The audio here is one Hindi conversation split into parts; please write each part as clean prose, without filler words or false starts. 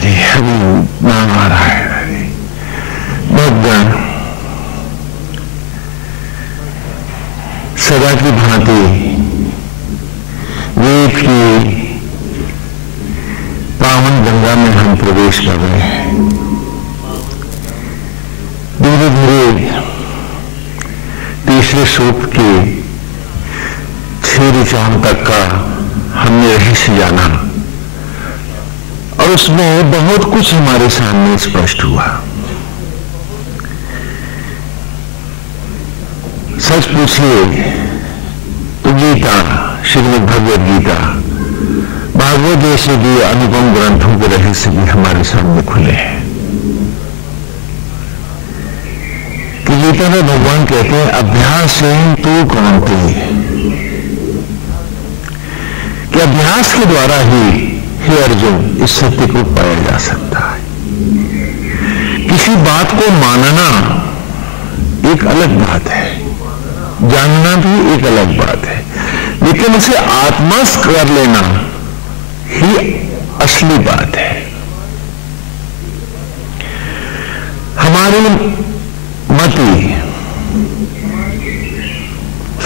जी, अभी नाम आ रहा है। भगवान सदा की भांति वेद की पावन गंगा में हम प्रवेश कर रहे हैं। धीरे धीरे तीसरे सूक्त के 6 ऋचाओं तक का हमने रहस्य जाना और उसमें बहुत कुछ हमारे सामने स्पष्ट हुआ। सच पूछिए तो गीता, श्रीमद् भगवद गीता, भागवत जैसे भी अनुपम ग्रंथों के रहस्य भी हमारे सामने खुले हैं। कि गीता में भगवान कहते हैं अभ्यास तू कौनते, कि अभ्यास के द्वारा ही हे अर्जुन इस सत्य को पाया जा सकता है। किसी बात को मानना एक अलग बात है, जानना भी एक अलग बात है, लेकिन उसे आत्मस्थ कर लेना ही असली बात है। हमारी मति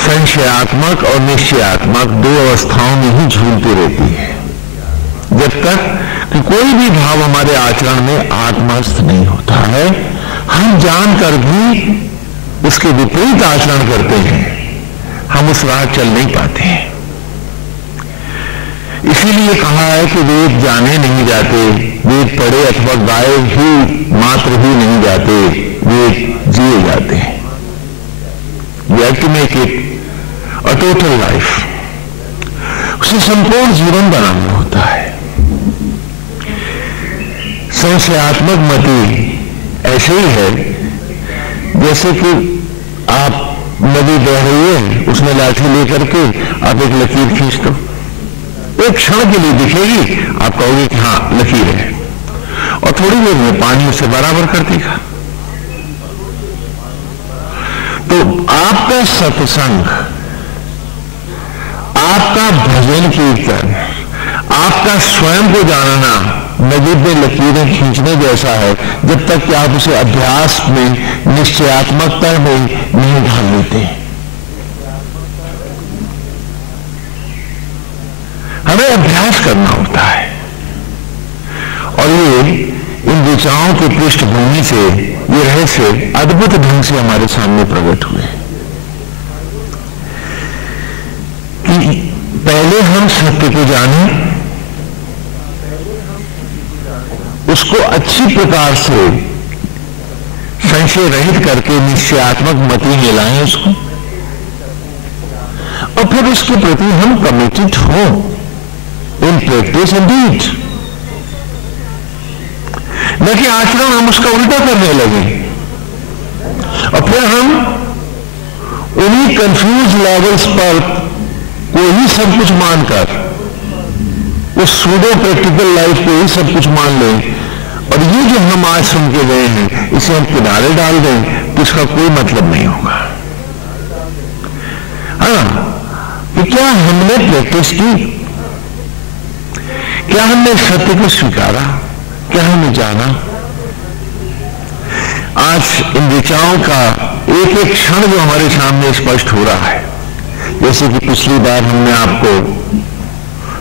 संशयात्मक और निश्चयात्मक 2 अवस्थाओं में ही झूलती रहती है, जब तक कि कोई भी भाव हमारे आचरण में आत्मस्थ नहीं होता है। हम जानकर भी उसके विपरीत आचरण करते हैं, हम उस राह चल नहीं पाते हैं। इसीलिए कहा है कि वेद जाने नहीं जाते, वेद पढ़े अथवा गाए ही मात्र ही नहीं जाते, वेद जिए जाते हैं। We have to make it a total life, उसे संपूर्ण जीवन बनाना होता है। संशयात्मक मति ऐसे ही है जैसे कि आप नदी बह रही है, उसमें लाठी लेकर के आप एक लकीर खींच दो, एक क्षण के लिए दिखेगी, आप कहोगे कि हाँ लकीर है, और थोड़ी देर में पानी उसे बराबर कर देगा। तो आपका सत्संग, आपका भजन कीर्तन, आपका स्वयं को जानना नदी पे लकीरें खींचने जैसा है, जब तक कि आप उसे अभ्यास में, निश्चयात्मकता में नहीं ढाल लेते। हमें अभ्यास करना होता है, और ये इन ऋचाओं की पृष्ठभूमि से ये रहस्य अद्भुत ढंग से हमारे सामने प्रकट हुए कि पहले हम सत्य को जानें, उसको अच्छी प्रकार से संशय रहित करके निश्चयात्मक मति में लाएं उसको, और फिर उसके प्रति हम कमिटेड हो इन प्रैक्टिस एंड डीड, न कि आचरण हम उसका उल्टा करने लगे और फिर हम उन्हीं कंफ्यूज लेवल्स पर को ही सब कुछ मानकर उस सूडो प्रैक्टिकल लाइफ को ही सब कुछ मान लें, और ये जो हम आज सुन के गए हैं इसे हम किनारे डाल दें तो इसका कोई मतलब नहीं होगा। हाँ, कि क्या हमने प्रैक्टिस की, क्या हमने सत्य को स्वीकारा, क्या हमने जाना। आज इन ऋचाओं का एक एक क्षण जो हमारे सामने स्पष्ट हो रहा है, जैसे कि पिछली बार हमने आपको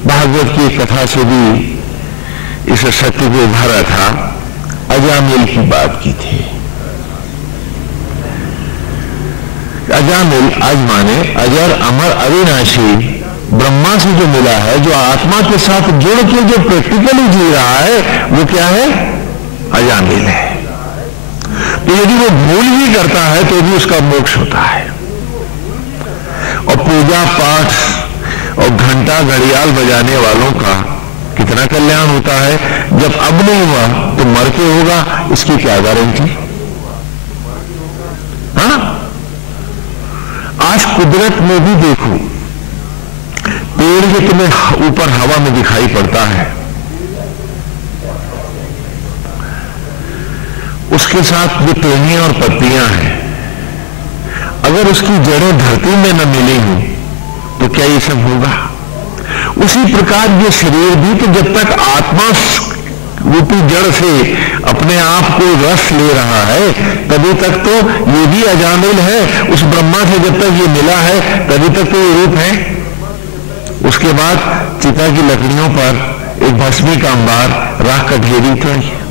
भागवत की कथा से भी इस सत्य को उभारा था, अजामिल की बात की थी। अजामिल आज माने अजर अमर अविनाशी ब्रह्मा से जो मिला है, जो आत्मा के साथ जुड़ के जो प्रैक्टिकली जी रहा है, वो क्या है? अजामिल है। तो यदि वो भूल भी करता है तो भी उसका मोक्ष होता है। और पूजा पाठ और घंटा घड़ियाल बजाने वालों का कितना कल्याण होता है। जब अब नहीं हुआ तो मर के होगा, इसकी क्या गारंटी? हाँ, आज कुदरत में भी देखो, पेड़ जो तुम्हें ऊपर हवा में दिखाई पड़ता है, उसके साथ जो टहनियां और पत्तियां हैं, अगर उसकी जड़ें धरती में न मिली हो तो क्या ये सब होगा? उसी प्रकार ये शरीर भी, तो जब तक आत्मा रूपी जड़ से अपने आप को रस ले रहा है, तभी तक तो ये भी अजामिल है। उस ब्रह्मा से जब तक ये मिला है तभी तक तो ये रूप है। उसके बाद चिता की लकड़ियों पर एक भस्मी का अंबार, राख का ढेरी तो है।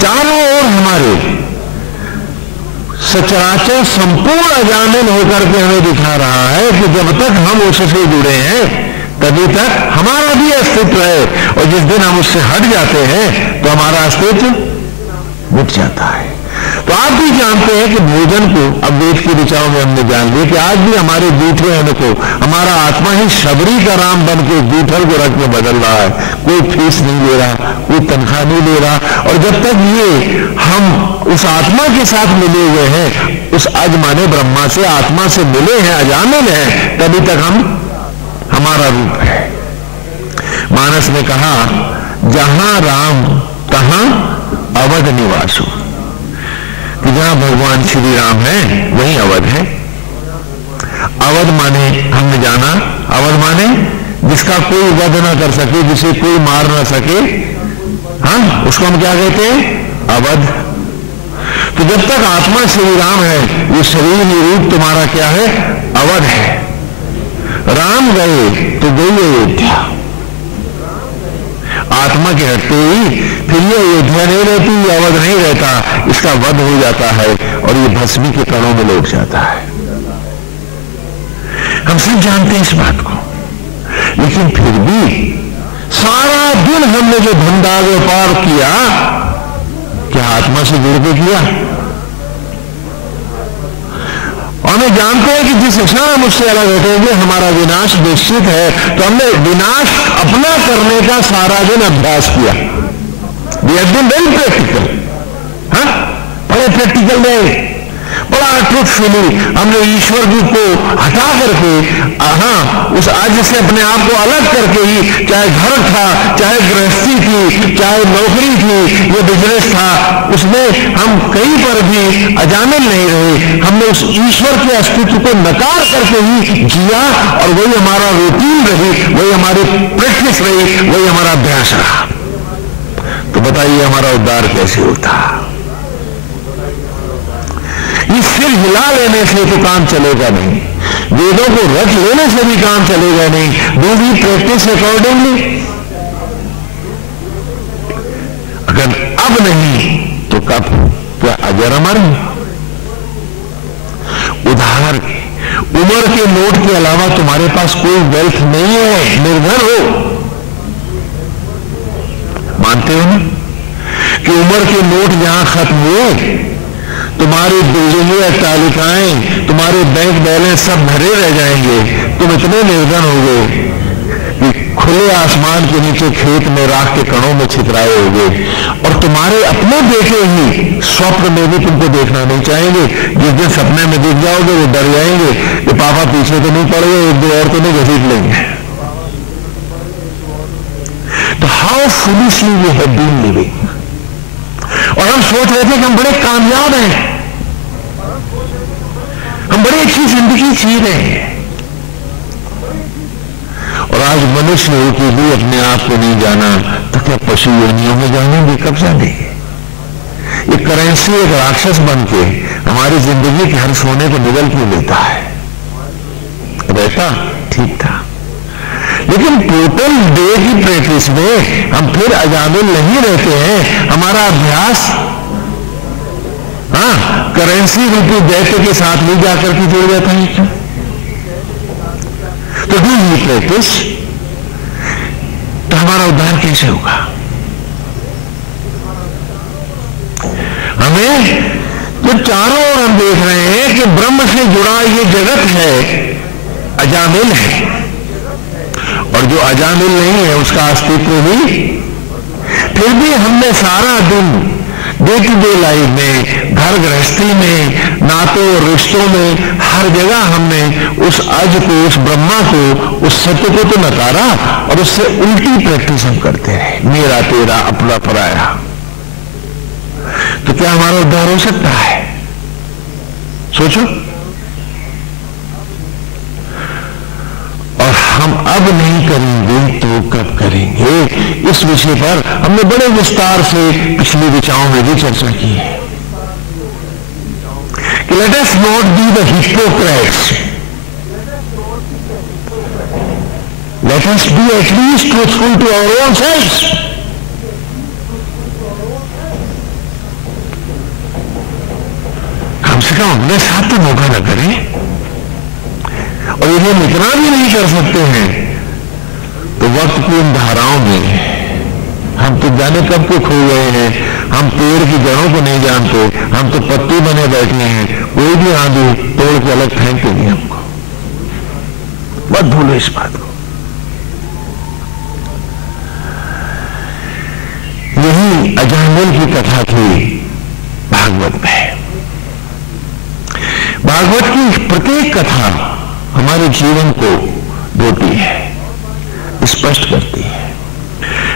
चारों ओर हमारे सचराचर संपूर्ण अजामिल होकर के हमें दिखा रहा है कि जब तक हम उससे जुड़े हैं तभी तक हमारा भी अस्तित्व है, और जिस दिन हम उससे हट जाते हैं तो हमारा अस्तित्व मिट जाता है। तो आप भी जानते हैं कि भोजन को, अब वेद की ऋचाओं में हमने जान लिया कि आज भी हमारे जूठे होने को हमारा आत्मा ही शबरी का राम बन के जूठल को रख में बदल रहा है। कोई फीस नहीं ले रहा, कोई तनख्वाह नहीं ले रहा, और जब तक ये हम उस आत्मा के साथ मिले हुए हैं, उस अज माने ब्रह्मा से आत्मा से मिले हैं, अजामिल हैं, तभी तक हम हमारा रूप है। मानस ने कहा जहां राम तहां अवध निवासु, कि जहां भगवान श्री राम है वहीं अवध है। अवध माने हमने जाना, अवध माने जिसका कोई वध ना कर सके, जिसे कोई मार ना सके, हाँ, उसको हम क्या कहते हैं? अवध। तो जब तक आत्मा श्री राम है, ये शरीर रूप तुम्हारा क्या है? अवध है। राम गए तो गई अयोध्या। आत्मा के हटते ही फिर ये अयोध्या नहीं रहती, ये अवध नहीं रहता, इसका वध हो जाता है और ये भस्मी के कणों में लौट जाता है। हम सब जानते हैं इस बात को, लेकिन फिर भी सारा दिन हमने जो धंधा व्यापार किया, क्या आत्मा से जुड़ के किया? और हम जानते हैं कि जिस क्षण हम उससे अलग हटेंगे हमारा विनाश निश्चित है। तो हमने विनाश अपना करने का सारा दिन अभ्यास किया। We have been very practical, हाँ, बड़े प्रैक्टिकल में, बड़ा ट्रूथफुली हमने ईश्वर जी को हटा करके, हाँ, उस आज से अपने आप को अलग करके ही, चाहे घर था, चाहे गृहस्थी थी, चाहे नौकरी थी, ये बिजनेस था, उसमें हम कहीं पर भी अजामिल नहीं रहे। हमने उस ईश्वर के अस्तित्व को नकार करके ही जिया, और वही हमारा रूटीन रही, वही हमारी प्रैक्टिस रही, वही हमारा अभ्यास रहा। तो बताइए हमारा उद्धार कैसे होता? ये सिर हिला लेने से तो काम चलेगा नहीं, वेदों को रट लेने से भी काम चलेगा नहीं। Do we practice accordingly? अगर अब नहीं तो कब? क्या अजर अमर है? उधार के, उम्र के नोट के अलावा तुम्हारे पास कोई वेल्थ नहीं है, निर्धन हो। मानते हो ना कि उम्र के नोट यहां खत्म हुए, तुम्हारी बिल्डिंगें, अट्टालिकाएं, तुम्हारे बैंक बैलेंस सब भरे रह जाएंगे। तुम इतने निर्धन हो गए कि खुले आसमान के नीचे खेत में राख के कणों में छितराए होगे, और तुम्हारे अपने बेटे ही स्वप्न में भी तुमको देखना नहीं चाहेंगे। जिस दिन सपने में दिख जाओगे वो डर जाएंगे कि पापा पीछे तो नहीं पड़ गए, एक दो और तो नहीं घसीट लेंगे। तो how foolishly we have been living. और हम सोच रहे थे कि हम बड़े कामयाब हैं, हम बड़ी अच्छी जिंदगी जी रहे हैं, और आज मनुष्य हो के भी अपने आप को नहीं जाना, तो क्या पशु योनियों में जानेंगे? कब जानेंगे? ये करेंसी एक राक्षस बन के हमारी जिंदगी के हर सोने को निगल क्यों लेता है? रहता ठीक था, लेकिन टोटल डे की प्रैक्टिस में हम फिर अजामिल नहीं रहते हैं। हमारा अभ्यास, हाँ, करेंसी रूपी दैत्य के साथ नहीं जाकर के जुड़ जाता है। क्यों? तो डू ये प्रैक्टिस, तो हमारा उद्धार कैसे होगा? हमें तो चारों ओर हम देख रहे हैं कि ब्रह्म से जुड़ा ये जगत है, अजामिल है, और जो अजामिल नहीं है उसका अस्तित्व भी। फिर भी हमने सारा दिन डे टू डे लाइफ में, घर गृहस्थी में, नातों रिश्तों में, हर जगह हमने उस अज को, उस ब्रह्मा को, उस सत्य को तो नकारा, और उससे उल्टी प्रैक्टिस हम करते रहे, मेरा तेरा अपना पराया। तो क्या हमारा उद्धार हो सकता है? सोचो। और हम अब नहीं करेंगे तो कब करेंगे। इस विषय पर हमने बड़े विस्तार से पिछले विचारों में भी चर्चा की है कि let us not be the hypocrites, let us be at least truthful to our own selves. कम से कम अपने साथ तो धोखा न करें। और यदि हम इतना भी नहीं कर सकते हैं तो वक्त की इन धाराओं में हम तो जाने कब के खो गए हैं। हम पेड़ की जड़ों को नहीं जानते, हम तो पत्ती बने बैठे हैं। कोई भी आंधी तोड़ के अलग फेंक देगी हमको। मत भूलो इस बात को। यही अजामिल की कथा थी भागवत में। भागवत की प्रत्येक कथा हमारे जीवन को धोती है, स्पष्ट करती है।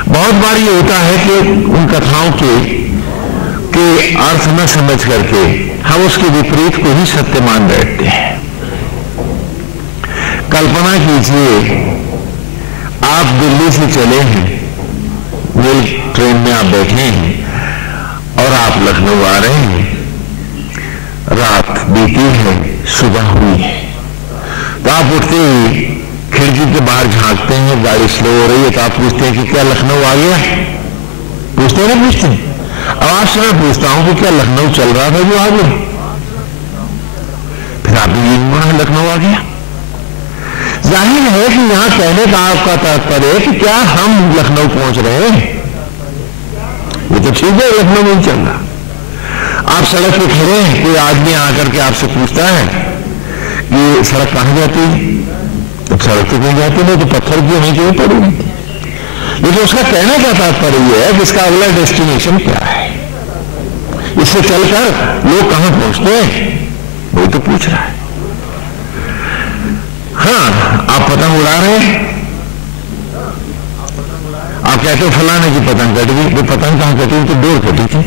बहुत बार ये होता है कि उन कथाओं के अर्थ न समझ करके हम उसके विपरीत को ही सत्य मान बैठते हैं। कल्पना कीजिए आप दिल्ली से चले हैं, रेल ट्रेन में आप बैठे हैं और आप लखनऊ आ रहे हैं। रात बीती है, सुबह हुई है, तो आप उठते ही खिड़की के बाहर झांकते हैं, गाड़ी स्लो हो रही है, तो आप पूछते हैं कि क्या लखनऊ आ गया? पूछते हैं ना, पूछते हैं। अब आपसे मैं पूछता हूं कि क्या लखनऊ चल रहा था जो आ गया? फिर आप ये नहीं लखनऊ आ गया। जाहिर है कि यहां कहने का आपका तात्पर्य है कि क्या हम लखनऊ पहुंच रहे हैं? ये तो ठीक है, लखनऊ नहीं चल रहा। आप सड़क पे खड़े हैं, कोई आदमी आकर के आपसे पूछता है कि सड़क कहां जाती है? तो सड़क तो कहीं जाती नहीं, तो पत्थर की होनी चाहिए पड़ेगी। लेकिन उसका कहने का तात्पर्य यह है कि इसका अगला डेस्टिनेशन क्या है, इससे चलकर लोग कहां पहुंचते हैं, वो तो पूछ रहा है। हाँ, आप पतंग उड़ा रहे हैं, आप कहते हो फलाने की पतंग कट गई, वो पतंग कहां कटी? तो डोर कटी थी।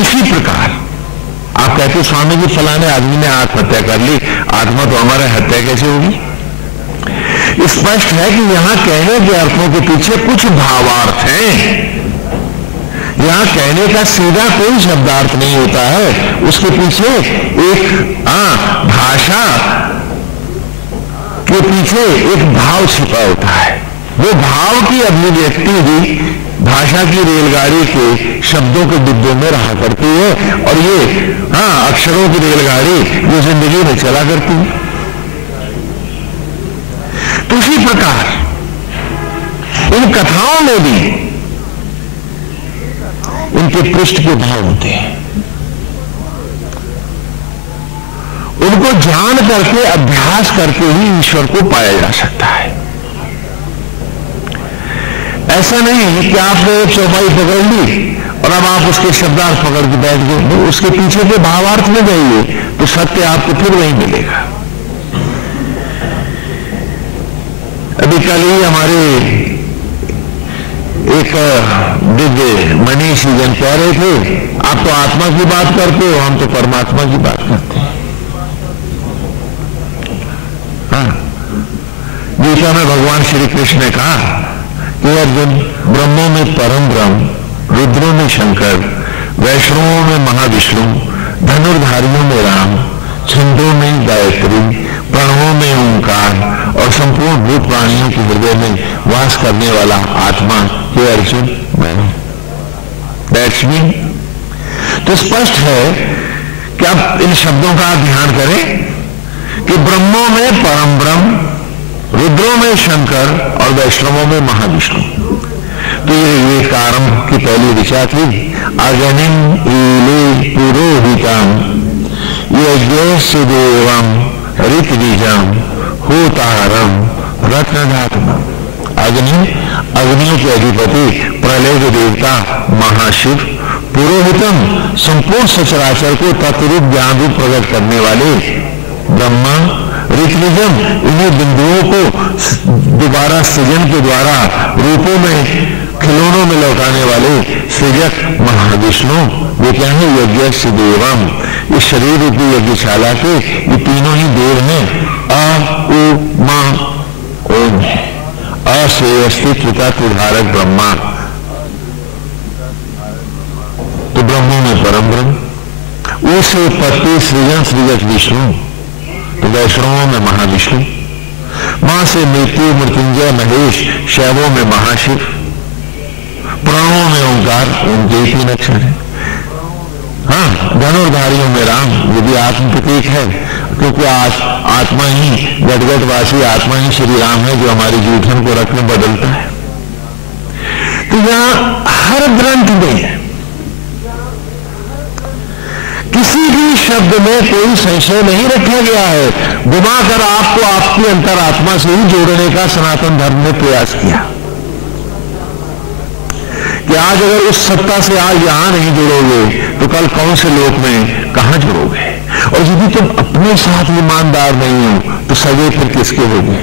इसी प्रकार आप कहते हो स्वामी जी फलाने आदमी ने आत्महत्या कर ली, आत्मा तो हमारा हत्या कैसे होगी? स्पष्ट है कि यहां कहने के अर्थों के पीछे कुछ भावार्थ हैं। यहां कहने का सीधा कोई शब्दार्थ नहीं होता है, उसके पीछे एक भाषा के पीछे एक भाव छिपा होता है। वो भाव की अभिव्यक्ति भी भाषा की रेलगाड़ी के शब्दों के डिब्बों में रहा करती है, और ये अक्षरों की रेलगाड़ी जो जिंदगी में चला करती है। तो इसी प्रकार इन कथाओं में भी इनके पृष्ठ के भाव होते हैं। उनको जान करके, अभ्यास करके ही ईश्वर को पाया जा सकता है। ऐसा नहीं है कि आपने एक चौपाई पकड़ ली और अब आप उसके शब्दार्थ पकड़ के बैठ गए। उसके पीछे के भावार्थ में जाइए तो सत्य आपको फिर वहीं मिलेगा। अभी कल ही हमारे एक दिव्य मनीष जन कह रहे थे, आप तो आत्मा की बात करते हो, हम तो परमात्मा की बात करते हैं। हाँ, गीता में भगवान श्री कृष्ण ने कहा कि अर्जुन, ब्रह्मों में परम ब्रह्म, रुद्रों में शंकर, वैष्णवों में महाविष्णु, धनुर्धारियों में राम, छंदों में गायत्री, प्रणवों में ओंकार और संपूर्ण भूत प्राणियों के हृदय में वास करने वाला आत्मा हे अर्जुन मैं हूं। That's me. तो स्पष्ट है कि आप इन शब्दों का ध्यान करें कि ब्रह्मों में परम ब्रह्म, रुद्रों में शंकर और वैष्णवों में महाविष्णु। तो ये आरंभ की पहली दिशा थी। अग्निम ईले पुरोहितम यज्ञस्य देवम ऋतबीजम होतारम रत्नधातुम। अग्नि, अग्नियों के अधिपति, प्रलय के देवता महाशिव, पुरोहितम, संपूर्ण सचराचर को तत्वरूप ज्ञान रूप प्रकट करने वाले ब्रह्मा, ऋतबीजम, इन्हीं बिंदुओं को दोबारा सृजन के द्वारा रूपों में, खिलौनों में लौटाने वाले सृजक महाविष्णु। वे क्या है? यज्ञस्य देवम, इस शरीर रूपी यज्ञशाला के ये तीनों ही देव हैं। अ उ मा ओम है। अ से अस्तित्व का तुधारक ब्रह्मा, तो ब्रह्मों में परम ब्रह्म। उ से उत्पत्ति सृजन सृजक विष्णु, तो वैष्णवों में महाविष्णु। मां से मृत्यु मृत्युंजय महेश, शैवों में महाशिव। प्राणों में ओंकार, उनके तीन अक्षर है। हाँ, धनुर्धारियों में राम, ये भी आत्म प्रतीक है, क्योंकि आत्मा ही गटगटवासी आत्मा ही श्री राम है जो हमारी जूठन को रख में बदलता है। तो यहां हर ग्रंथ में किसी भी शब्द में कोई संशय नहीं रखा गया है। घुमाकर आपको आपकी अंतरात्मा से ही जोड़ने का सनातन धर्म ने प्रयास किया कि आज अगर उस सत्ता से आज यहां नहीं जुड़ोगे तो कल कौन से लोक में कहां जुड़ोगे। और यदि तुम अपने साथ ईमानदार नहीं हो तो सगे फिर किसके होगे,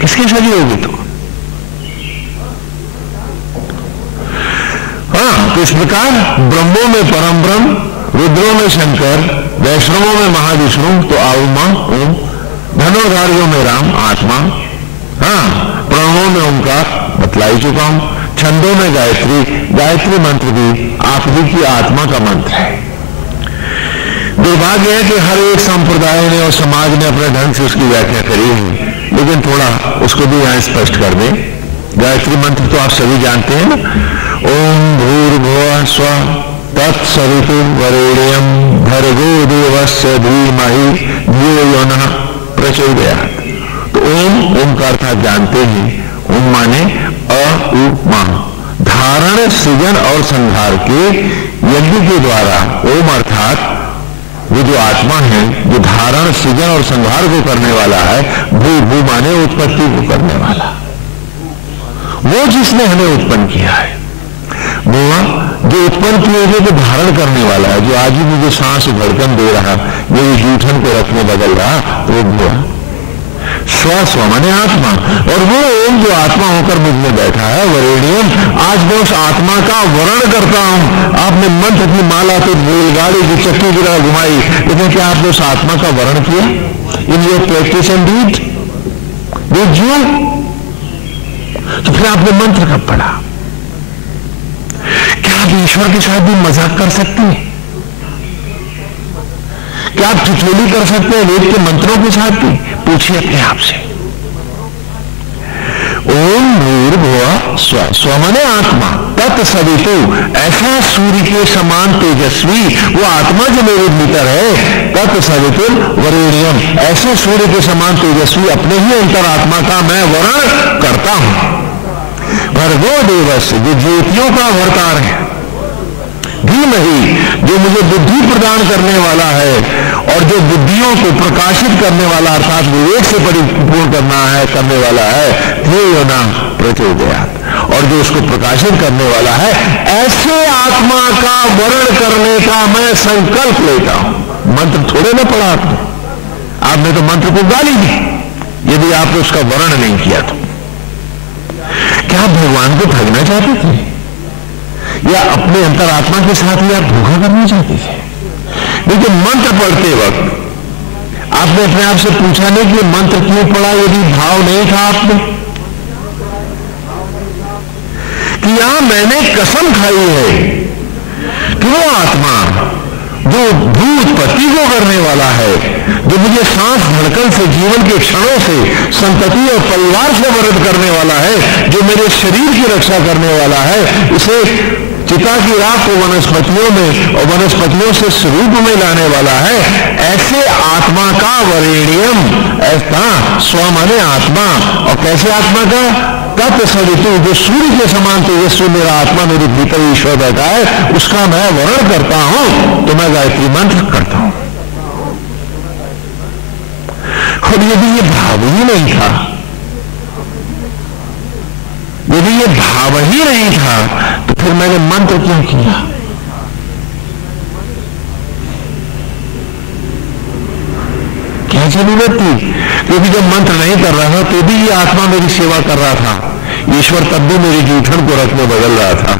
किसके सगे होगे? तो हाँ, तो इस प्रकार ब्रह्मों में परम ब्रह्म, रुद्रों में शंकर, वैष्णवों में महाविष्णु, तो आउमा ओम, धनुर्धारियों में राम आत्मा। हाँ, प्रणवों में ओंकार बतलाई चुका हूं। छंदों में गायत्री, गायत्री मंत्र भी आप ही की आत्मा का मंत्र है। दुर्भाग्य है कि हर एक संप्रदाय ने और समाज ने अपने ढंग से उसकी व्याख्या करी है, लेकिन थोड़ा उसको भी यहां स्पष्ट कर दें। गायत्री मंत्र तो आप सभी जानते हैं ना। ओम भूर्भुवः स्वः तत्सवितुर्वरेण्यं भर्गो देवस्य धीमहि धियो यो नः प्रचोदयात्। तो ओम का अर्थ आप जानते हैं। ओम माने अ उ मा, धारण सृजन और संहार के यज्ञ के द्वारा ओम अर्थात वो जो आत्मा है जो धारण सृजन और संहार को करने वाला है। भू भू माने उत्पत्ति को करने वाला, वो जिसने हमें उत्पन्न किया है। वो जो उत्पन्न किए हुए को धारण करने वाला है, जो आज ही मुझे सांस धड़कन दे रहा, मेरी जूठन को रखने बदल रहा, वो हुआ स्व माने आत्मा। और वो ओम जो आत्मा होकर मुझ में बैठा है वरेण्यम, आज मैं उस आत्मा का वर्ण करता हूं। आपने मंत्र की माला तो रेलगाड़ी की चक्की की तरह घुमाई, लेकिन क्या आपने उस आत्मा का वर्ण किया? In your practice and deed did you? तो फिर आपने मंत्र कब पढ़ा? क्या आप ईश्वर के साथ भी मजाक कर सकते हैं? क्या आप ठिठोली कर सकते हैं वेद के मंत्रों के साथ भी? पूछिए अपने आप से। ओम भूर्भुवः स्वः, स्व माने आत्मा, तत्सवितु ऐसा सूर्य के समान तेजस्वी वो आत्मा जो मेरे भीतर है। तत्सवितुर वरेण्यम, ऐसे सूर्य के समान तेजस्वी अपने ही अंतरात्मा का मैं वर्ण करता हूं। भर्गो देवस्य, जो ज्योतियों का अवतार है। धीमहि, जो मुझे बुद्धि प्रदान करने वाला है और जो बुद्धियों को प्रकाशित करने वाला अर्थात विवेक से परिपूर्ण करने वाला है। ध्येयो न प्रचोदयात्, और जो उसको प्रकाशित करने वाला है, ऐसे आत्मा का वर्ण करने का मैं संकल्प लेता हूं। मंत्र थोड़े ना पढ़ा आपने तो मंत्र को गाली दी यदि आपने उसका वर्ण नहीं किया तो। क्या आप भगवान को ठगना चाहते थे या अपने अंतरात्मा के साथ ही आप धोखा करना चाहते थे? लेकिन मंत्र पढ़ते वक्त आपने अपने आप से पूछा नहीं कि मंत्र क्यों पढ़ा यदि भाव नहीं था आपने कि यहां मैंने कसम खाई है कि वो आत्मा जो भू उत्पत्ति को करने वाला है, जो मुझे सांस धड़कन से जीवन के क्षणों से संतति और परिवार से वर्ण करने वाला है, जो मेरे शरीर की रक्षा करने वाला है, उसे चिता की राख को वनस्पतियों में और वनस्पतियों से स्वरूप में लाने वाला है, ऐसे आत्मा का वरेण्यम, ऐसा स्व माने आत्मा। और कैसे आत्मा का? तत्सवितु, जो सूर्य के समान तेजस्वी मेरा आत्मा मेरे भीतर ईश्वर बैठा है, उसका मैं वर्ण करता हूं तो मैं गायत्री मंत्र करता हूं। और यदि ये भाव ही नहीं था, यदि ये भाव ही नहीं था तो फिर मैंने मंत्र क्यों किया? क्या जरूरत थी? क्योंकि जब मंत्र नहीं कर रहा था तो भी ये आत्मा मेरी सेवा कर रहा था। ईश्वर तब भी मेरी जूठन को रखने बदल रहा था।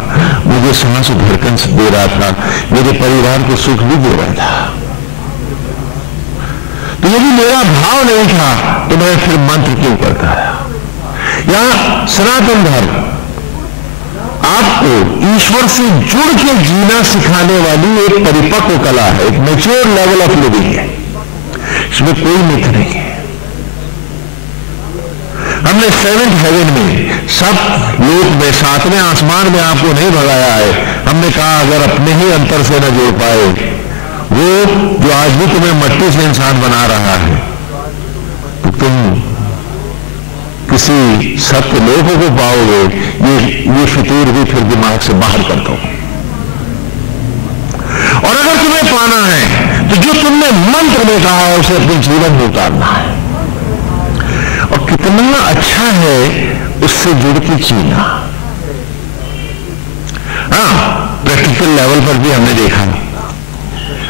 मुझे सांस धड़कन दे रहा था, मेरे परिवार को सुख भी दे रहा था। तो यदि मेरा भाव नहीं था तो मैं फिर मंत्र क्यों करता है? यहां सनातन धर्म आपको ईश्वर से जुड़ के जीना सिखाने वाली एक परिपक्व कला है, एक मैच्योर लेवल ऑफ लिविंग है। इसमें कोई मिथ नहीं है। हमने सेवेंथ हेवन में, सब लोक में, सातवें आसमान में आपको नहीं भगाया है। हमने कहा अगर अपने ही अंतर से न जोड़ पाए, वो जो आज भी तुम्हें मट्टी से इंसान बना रहा है, तो तुम किसी सत्य लोगों को पाओगे। ये फितूर भी फिर दिमाग से बाहर कर दो। और अगर तुम्हें पाना है तो जो तुमने मंत्र में कहा है उसे अपने जीवन में उतारना है। और कितना अच्छा है उससे जुड़ के जीना। हाँ, प्रैक्टिकल लेवल पर भी हमने देखा।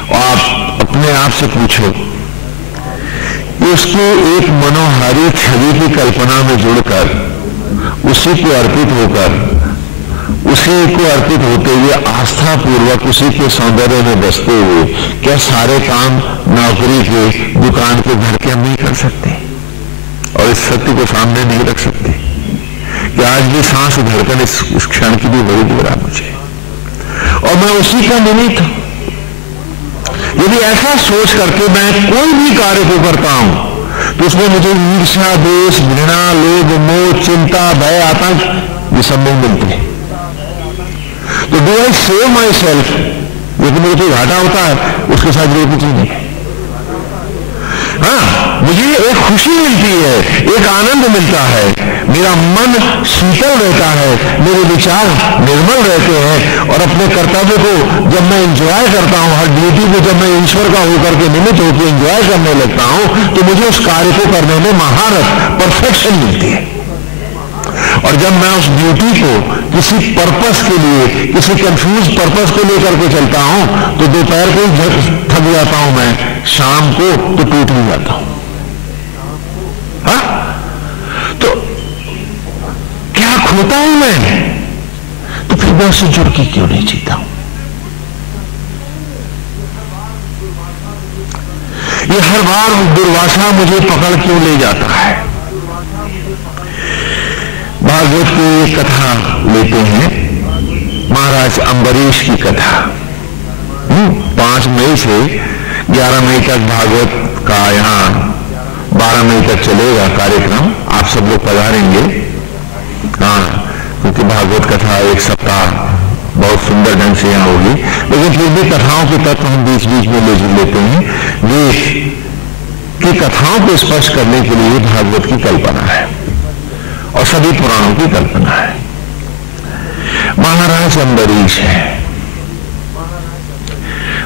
और आप अपने आप से पूछो कि उसको एक मनोहारी छवि की कल्पना में जुड़कर, उसी को अर्पित होकर, उसी को अर्पित होते हुए आस्था पूर्वक उसी के सौंदर्य में बसते हुए क्या सारे काम नौकरी के, दुकान के, घर के हम नहीं कर सकते? और इस सत्य को सामने नहीं रख सकते कि आज भी सांस धड़कन इस क्षण की भी बड़ी दूर मुझे, और मैं उसी का निमित्त हूं। यदि ऐसा सोच करके मैं कोई भी कार्य को करता हूं तो उसमें मुझे ईर्ष्या, द्वेष, घृणा, लोभ, मोह, चिंता, भय, आतंक ये सब नहीं मिलते। तो do I save my self, लेकिन मुझे जो घाटा होता है उसके साथ जो कुछ नहीं है। हाँ, मुझे एक खुशी मिलती है, एक आनंद मिलता है, मेरा मन शीतल रहता है, मेरे विचार निर्मल रहते हैं। और अपने कर्तव्य को जब मैं एंजॉय करता हूं, हर ड्यूटी को जब मैं ईश्वर का होकर के निमित्त होकर एंजॉय करने लगता हूं, तो मुझे उस कार्य को करने में महारत, परफेक्शन मिलती है। और जब मैं उस ड्यूटी को किसी पर्पस के लिए, किसी कंफ्यूज पर्पस को लेकर के चलता हूं, तो दोपहर को थक जाता हूं, मैं शाम को तो टूट भी जाता हूं। हाँ? तो क्या खोता हूं मैं? तो फिर मैं उससे जुड़ के क्यों नहीं जीता हूं? ये हर बार दुर्वासा मुझे पकड़ क्यों ले जाता है? भागवत की एक कथा लेते हैं, महाराज अम्बरीश की कथा। 5 मई से 11 मई तक भागवत का यहाँ 12 मई तक चलेगा कार्यक्रम। आप सब लोग पधारेंगे। हाँ, क्योंकि भागवत कथा एक सप्ताह बहुत सुंदर ढंग से यहाँ होगी, लेकिन फिर भी कथाओं के तत्व हम बीच बीच में ले लेते हैं। वेद की कथाओं को स्पष्ट करने के लिए भागवत की कल्पना है और सभी पुराणों की कल्पना है। महाराज अम्बरीश है,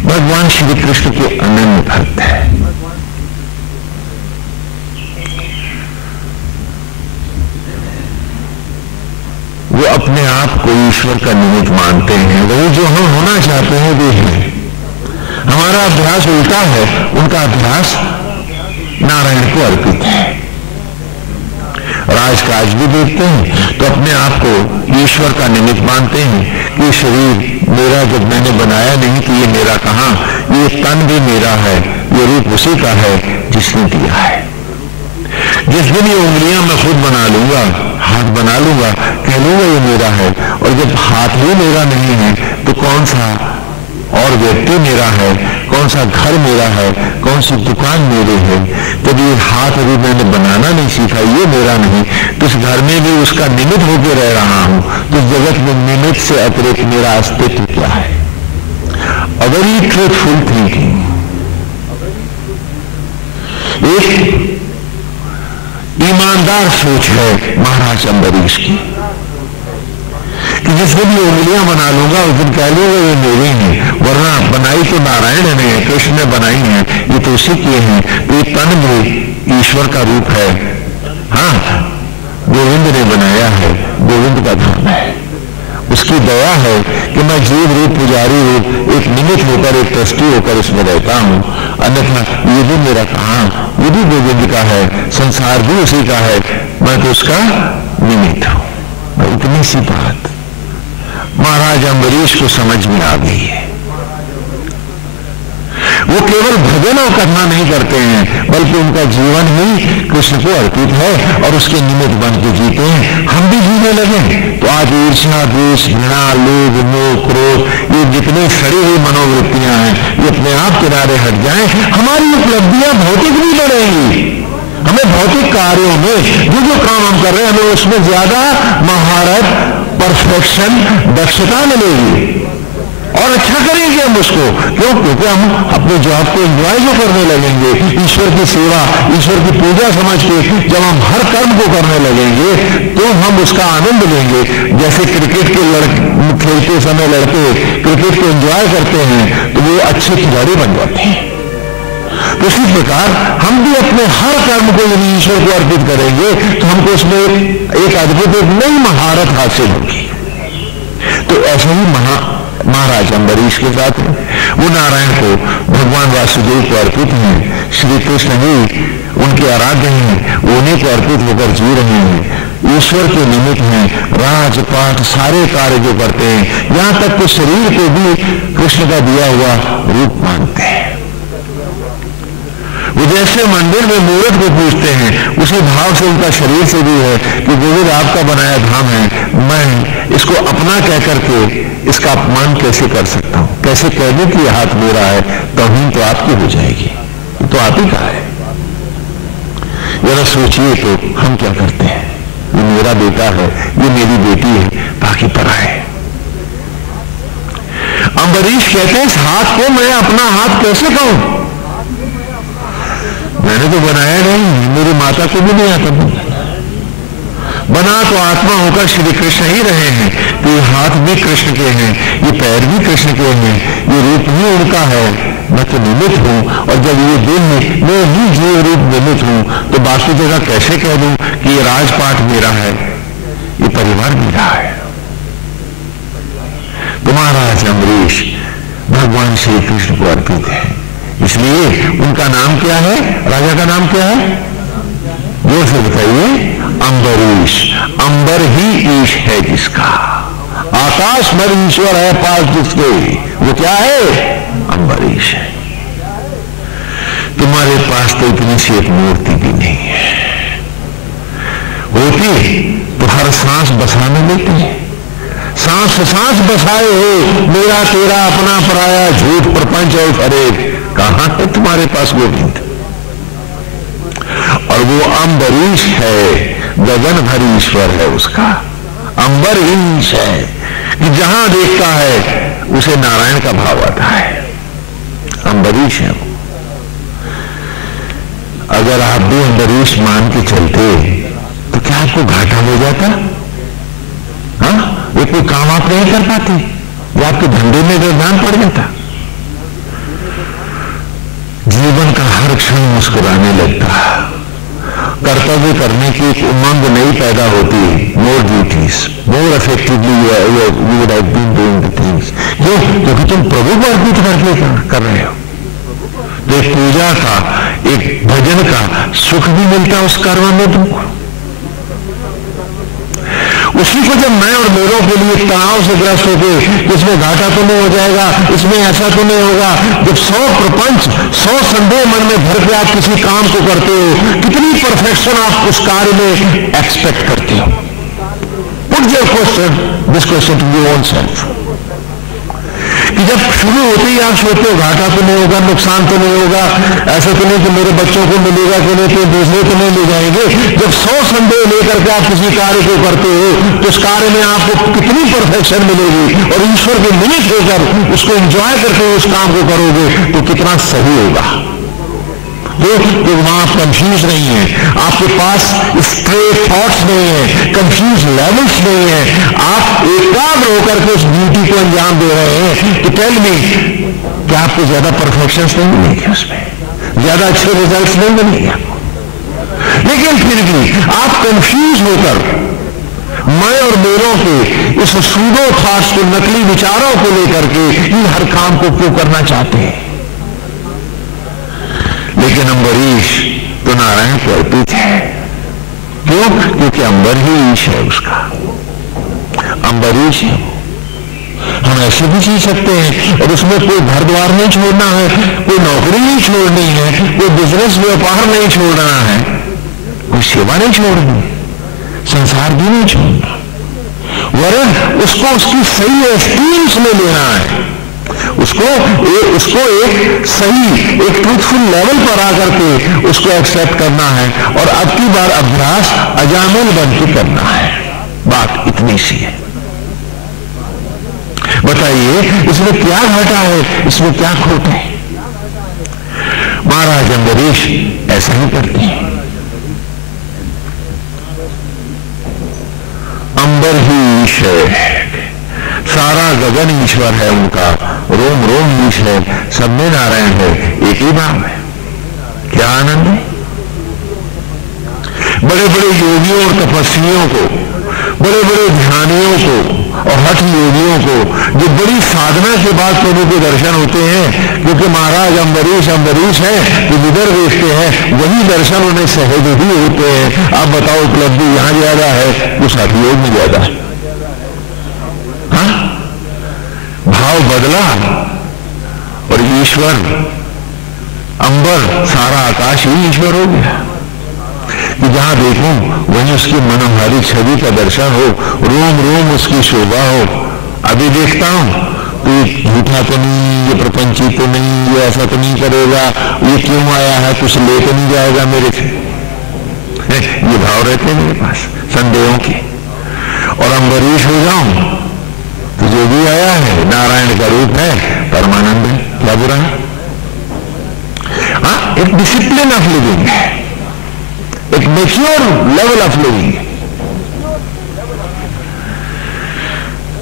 भगवान श्री कृष्ण के अनन्य भक्त है। वो अपने आप को ईश्वर का निमित्त मानते हैं। वो जो हम होना चाहते हैं वे हैं। हमारा अभ्यास उल्टा है, उनका अभ्यास नारायण को अर्पित है। राजकाज भी देखते हैं तो अपने आप को ईश्वर का निमित्त मानते हैं कि शरीर मेरा जब मैंने बनाया नहीं तो ये मेरा कहां, ये तन भी मेरा है, ये रूप उसी का है जिसने दिया है। जिस दिन ये उंगलियां मैं खुद बना लूंगा, हाथ बना लूंगा, कह लूंगा ये मेरा है, और जब हाथ भी मेरा नहीं है तो कौन सा और व्यक्ति मेरा है, कौन सा घर मेरा है, कौन सी दुकान मेरी है। जब ये हाथ अभी मैंने बनाना नहीं सीखा, ये मेरा नहीं, तो इस घर में भी उसका निमित्त होकर रह रहा हूं, तो जगत में निमित्त से अतिरिक्त मेरा अस्तित्व क्या है? A very truthful thinking. एक ईमानदार सोच है महाराज अम्बरीश की कि जिस दिन ये उंगलियां बना लूंगा उस दिन कह लूंगा ये मेरी हैं, वरना बनाई तो नारायण ने, कृष्ण ने बनाई है, ये तो उसी के हैं। तो ये तन भी ईश्वर का रूप है। हाँ, गोविंद ने बनाया है, गोविंद का धाम है। उसकी दया है कि मैं जीव रूप, पुजारी रूप, एक निमित्त होकर, एक ट्रस्टी होकर इसमें रहता हूं। अन्यथा ये भी मेरा कहां, ये भी गोविंद का है, संसार भी उसी का है, मैं तो उसका निमित्त हूं। इतनी सी बात। महाराज अम्बरीश को समझ में आ गई है। वो केवल भजन करना नहीं करते हैं, बल्कि उनका जीवन ही कृष्ण को अर्पित है और उसके निमित्त बन के जीते हैं। हम भी जीने लगे तो आज ईर्ष्या, द्वेष, घृणा, लोभ, मोह, क्रोध, ये जितनी सड़ी हुई मनोवृत्तियां हैं, ये अपने आप किनारे हट जाएं। हमारी उपलब्धियां भौतिक भी बढ़ेंगी। हमें भौतिक कार्यों में जो काम हम कर रहे हैं, हमें उसमें ज्यादा महारत, परफेक्शन, दक्षता मिलेगी और अच्छा करेंगे हम उसको। क्यों? क्योंकि हम अपने जॉब को एंजॉय जो करने लगेंगे, ईश्वर की सेवा, ईश्वर की पूजा समझ के जब हम हर कर्म को करने लगेंगे तो हम उसका आनंद लेंगे। जैसे क्रिकेट के खेलते समय लड़के क्रिकेट को एंजॉय करते हैं तो वो अच्छे खिलाड़ी बन जाते हैं। तो इसी प्रकार हम भी अपने हर कर्म को यदि ईश्वर को अर्पित करेंगे तो हमको उसमें एक अद्भुत एक नई महारत हासिल होगी। तो ऐसे ही महाराज अम्बरीश के साथ वो नारायण को, भगवान वासुदेव को अर्पित हैं। श्री कृष्ण ही उनके आराध्य हैं, उन्हीं को अर्पित होकर जी रहे हैं, ईश्वर के निमित्त हैं, राजपाट सारे कार्य जो करते हैं, यहां तक कि शरीर को भी कृष्ण का दिया हुआ रूप मानते हैं। वो जैसे मंदिर में मूर्त को पूजते हैं, उसी भाव से उनका शरीर से भी है कि गोविंद आपका बनाया धाम है, मैं इसको अपना कह करके इसका अपमान कैसे कर सकता हूं? कैसे कह दूं कि हाथ मेरा है? तौहीन तो आपकी हो जाएगी, तो आप ही का है। जरा सोचिए तो हम क्या करते हैं? ये मेरा बेटा है, ये मेरी बेटी है, बाकी परा है। अम्बरीश कहते हैं इस हाथ को मैं अपना हाथ कैसे कहूं? मैंने तो बनाया नहीं, मेरी माता को भी नहीं आता बना तो आत्मा होकर श्री कृष्ण ही रहे हैं। तो ये हाथ भी कृष्ण के हैं, ये पैर भी कृष्ण के हैं, ये रूप भी उनका है, मैं तो निमित्त हूं। और जब ये दिन में मैं ही जीव रूप निमित्त हूं तो बाकी जगह कैसे कह दूं कि ये राजपाट मेरा है, ये परिवार मेरा है। तो महाराज अम्बरीश भगवान श्री कृष्ण को अर्पित है, इसलिए उनका नाम क्या है? राजा का नाम क्या है? जोर से बताइए। अम्बरीश। अंबर ही ईश है जिसका, आकाश भर ईश्वर है पास जिसके, वो क्या है? अम्बरीश है। तुम्हारे पास तो इतनी सी एक मूर्ति भी नहीं है, होती तो हर सांस बसाने देती है। सांस सांस बसाए हो मेरा तेरा अपना पराया, झूठ प्रपंच और फरेब, कहां है तुम्हारे पास गोविंद? और वो अम्बरीश है, गगन भर ईश्वर है उसका, अंबर ईश है कि जहां देखता है उसे नारायण का भाव आता है। अम्बरीश है वो। अगर आप भी अम्बरीश मान के चलते तो क्या आपको घाटा हो जाता? हाँ, ये कोई काम आप नहीं कर पाते, वो आपके धंधे में व्यवधान पड़ जाता। जीवन का हर क्षण मुस्कुराने लगता, कर्तव्य करने की एक उमंग नई पैदा होती, more duties, more effectively you would have been doing the things. क्यों? क्योंकि तुम प्रभु को अर्पित करके कर रहे हो। तो एक पूजा का, एक भजन का सुख भी मिलता उस कर्म में तुमको। उसी को जब मैं और मेरों के लिए तनाव से ग्रस्त होते, इसमें घाटा तो नहीं हो जाएगा, इसमें ऐसा तो नहीं होगा, जब 100 प्रपंच 100 संदेह मन में भर के आप किसी काम को करते हो, कितनी परफेक्शन आप उस कार्य में एक्सपेक्ट करते हो? Put your question, this question to your own self, कि जब शुरू होते ही आप सोचते हो घाटा तो नहीं होगा, नुकसान तो नहीं होगा, ऐसा तो नहीं कि मेरे बच्चों को मिलेगा कि नहीं, तो दूसरे तो नहीं ले जाएंगे। जब 100 संदेह लेकर के आप किसी कार्य को करते हो तो उस कार्य में आपको कितनी परफेक्शन मिलेगी, और ईश्वर के निमित्त होकर उसको एंजॉय करके उस काम को करोगे तो कितना सही होगा। तो वहां आप कंफ्यूज नहीं है, आपके पास स्ट्रेट थॉट्स नहीं है, कंफ्यूज लेवल्स नहीं है, आप एकाग्र होकर के उस ड्यूटी को अंजाम दे रहे हैं। तो टेल मी, क्या आपको ज्यादा परफेक्शन नहीं मिलेगी, उसमें ज्यादा अच्छे रिजल्ट्स नहीं मिलेंगे, लेकिन फिर भी आप कंफ्यूज होकर मैं और मेरों के इस सूडो थॉट्स को, नकली विचारों को लेकर के इन हर काम को क्यों करना चाहते हैं? लेकिन अम्बरीश तो नारायण को अर्पित है। क्यों? क्योंकि अंबर ही ईश है उसका, अम्बरीश है। हम ऐसे भी जी सकते हैं और उसमें कोई घर द्वार नहीं छोड़ना है, कोई नौकरी नहीं छोड़नी है, कोई बिजनेस व्यापार नहीं छोड़ना है, कोई सेवा नहीं छोड़नी, संसार भी नहीं छोड़ना, वरन उसको उसकी सही एस्टीम्स में लेना है, उसको एक सही, एक ट्रूथफुल लेवल पर आकर के उसको एक्सेप्ट करना है और अब की बार अभ्यास अजामिल बन के करना है। बात इतनी सी है। बताइए इसमें क्या घटा है, इसमें क्या खोट है? महाराज अम्बरीश ऐसा ही करते हैं। अंबर ही ईश्वर है, सारा गगन ईश्वर है उनका, रोम रोम ईश है, सब में नारायण है, एक ही नाम है। क्या आनंद है! बड़े बड़े योगियों और तपस्वियों को, बड़े बड़े ध्यानियों को और हठ योगियों को जो बड़ी साधना के बाद प्रभु के दर्शन होते हैं, क्योंकि महाराज अम्बरीश है जो विदर देखते हैं, वही दर्शन उन्हें सहज भी होते हैं। आप बताओ उपलब्धि यहां ज्यादा है, उस हठ योग में ज्यादा है। हाँ? भाव बदला और ईश्वर, अंबर, सारा आकाश ही ईश्वर हो गया कि जहां देखूं वहीं उसकी मनोहारी छवि का दर्शन हो, रोम रोम उसकी शोभा हो। अभी देखता हूं तो ये झूठा तो नहीं, ये प्रपंची तो नहीं, ये ऐसा तो नहीं करेगा, ये क्यों आया है, कुछ ले तो नहीं जाएगा मेरे से, ये भाव रहते हैं मेरे पास संदेहों के। और अम्बरीश हो जाऊं तो जो भी आया है नारायण का रूप है, परमानंद है, क्या बुरा है? हाँ, एक डिसिप्लिन ऑफ लिविंग है, एक मैच्योर लेवल ऑफ लिविंग।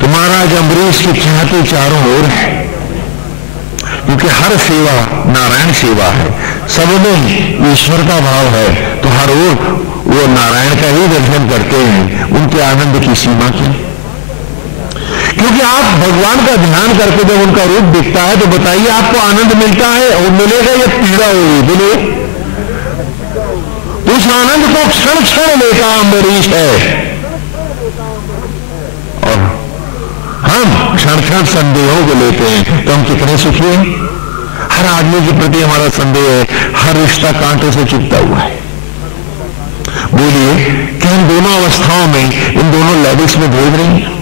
तो महाराज अम्बरीश की ख्याति चारों ओर है, क्योंकि हर सेवा नारायण सेवा है, सब में ईश्वर का भाव है, तो हर ओर वो नारायण का ही दर्शन करते हैं। उनके आनंद की सीमा क्या? क्योंकि आप भगवान का ध्यान करके जब उनका रूप दिखता है तो बताइए आपको आनंद मिलता है और मिलेगा या पीड़ा होगी? बोले उस आनंद को क्षण क्षण लेता अम्बरीश है, और हम क्षण क्षण संदेहों को लेते हैं, तो हम कितने सुखी हैं? हर आदमी के प्रति हमारा संदेह है, हर रिश्ता कांटे से चुभता हुआ है। बोलिए क्या इन दोनों अवस्थाओं में, इन दोनों लेवल्स में भेद नहीं है?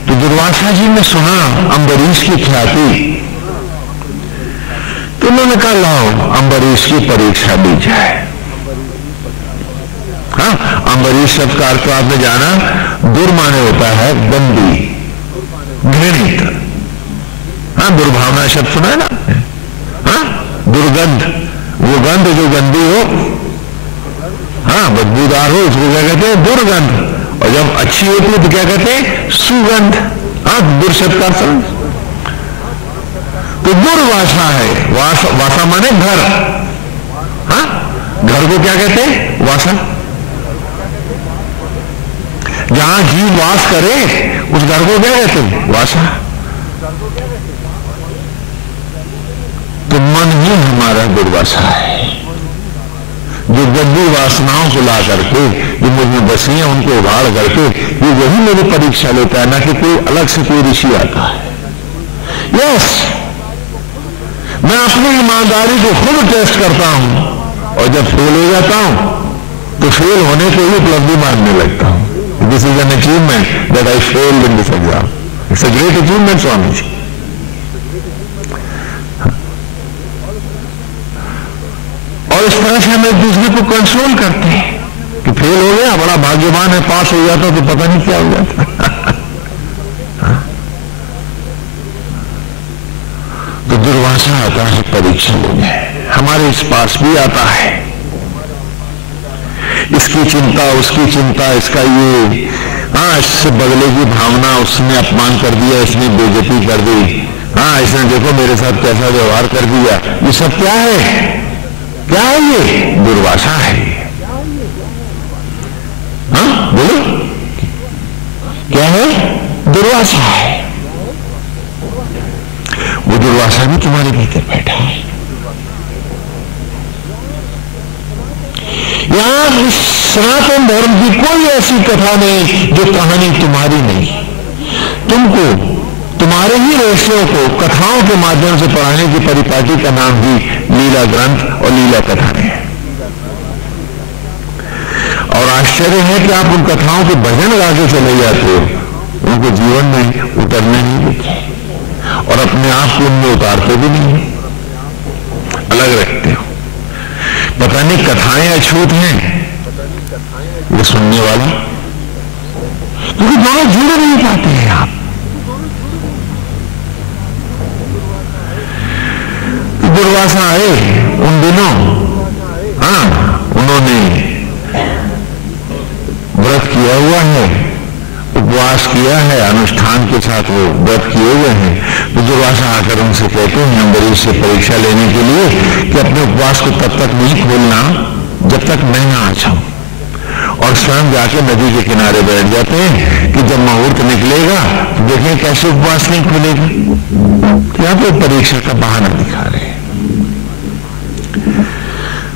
तो दुर्वासा जी ने सुना अम्बरीश की ख्याति, तो उन्होंने कहा लाओ अम्बरीश की परीक्षा दी जाए। हाँ, अम्बरीश शब्द का अर्थ तो आपने जाना, दुर्माने होता है गंदी, घृणित। हाँ, दुर्भावना शब्द सुना है ना? हाँ, दुर्गंध, वो गंध जो गंदी हो, हाँ, बदबूदार हो, उसको क्या कहते हैं? दुर्गंध। और जब अच्छी होती है तो क्या कहते हैं? सुगंध। हाँ, दुर्शब्द का अर्थ तो दुर्वासा है। वासा माने घर। हाँ, घर को क्या कहते हैं? वासा। जहां जीव वास करे उस घर को क्या कहते हैं? वासा। तो मन ही हमारा दुर्वासा है, जो गंदी वासनाओं को ला करके, जो मुझ में बसी हैं उनको उगाड़ करके, ये वही मेरी परीक्षा लेता है, ना कि कोई अलग से कोई ऋषि आता है। यस, मैं अपनी ईमानदारी को खुद टेस्ट करता हूं, और जब फेल हो जाता हूं तो फेल होने को ही उपलब्धि मानने लगता हूं। This is an achievement that I failed in this exam. It's a great achievement Swami ji. और इस तरह से हम एक दूसरे को कंसोल करते हैं कि फेल हो गया, बड़ा भाग्यवान है, पास हो जाता तो पता नहीं क्या हो जाता। तो दुर्वासा आता है परीक्षा लेने, हमारे इस पास भी आता है, इसकी चिंता, उसकी चिंता, इसका ये, हाँ, इससे बदले की भावना, उसने अपमान कर दिया, इसने बेइज्जती कर दी, हाँ, इसने देखो मेरे साथ कैसा व्यवहार कर दिया। ये सब क्या है? क्या है ये? दुर्वासा है। हाँ, बोलो क्या है? दुर्वासा है। वो दुर्वासा भी तुम्हारे भीतर बैठा है। यहां इस सनातन धर्म की कोई ऐसी कथा नहीं जो कहानी तुम्हारी नहीं। तुमको तुम्हारे ही रहस्यों को कथाओं के माध्यम से पढ़ाने की परिपाटी का नाम भी लीला ग्रंथ और लीला कथा है। और आश्चर्य है कि आप उन कथाओं के भजन गा के चले जाते हो, उनको जीवन में उतरने नहीं देते और अपने आप को उनमें उतारते भी नहीं, अलग रखते हो। पता नहीं कथाएं अछूत हैं ये सुनने वाला, क्योंकि दोनों जुड़ नहीं पाते हैं। आप दुर्वासा आए उन दिनों, हाँ, उन्होंने व्रत किया हुआ है, उपवास किया है, अनुष्ठान के साथ वो व्रत किए हुए हैं। तो दुर्वासा आकर उनसे कहते हैं अम्बरीश से परीक्षा लेने के लिए कि अपने उपवास को तब तक नहीं खोलना जब तक मैं ना आ जाऊं, और स्वयं जाके नदी के किनारे बैठ जाते हैं कि जब मुहूर्त निकलेगा तो देखें कैसे उपवास नहीं खुलेगा। यहां पे परीक्षा का बहाना दिखा रहे हैं।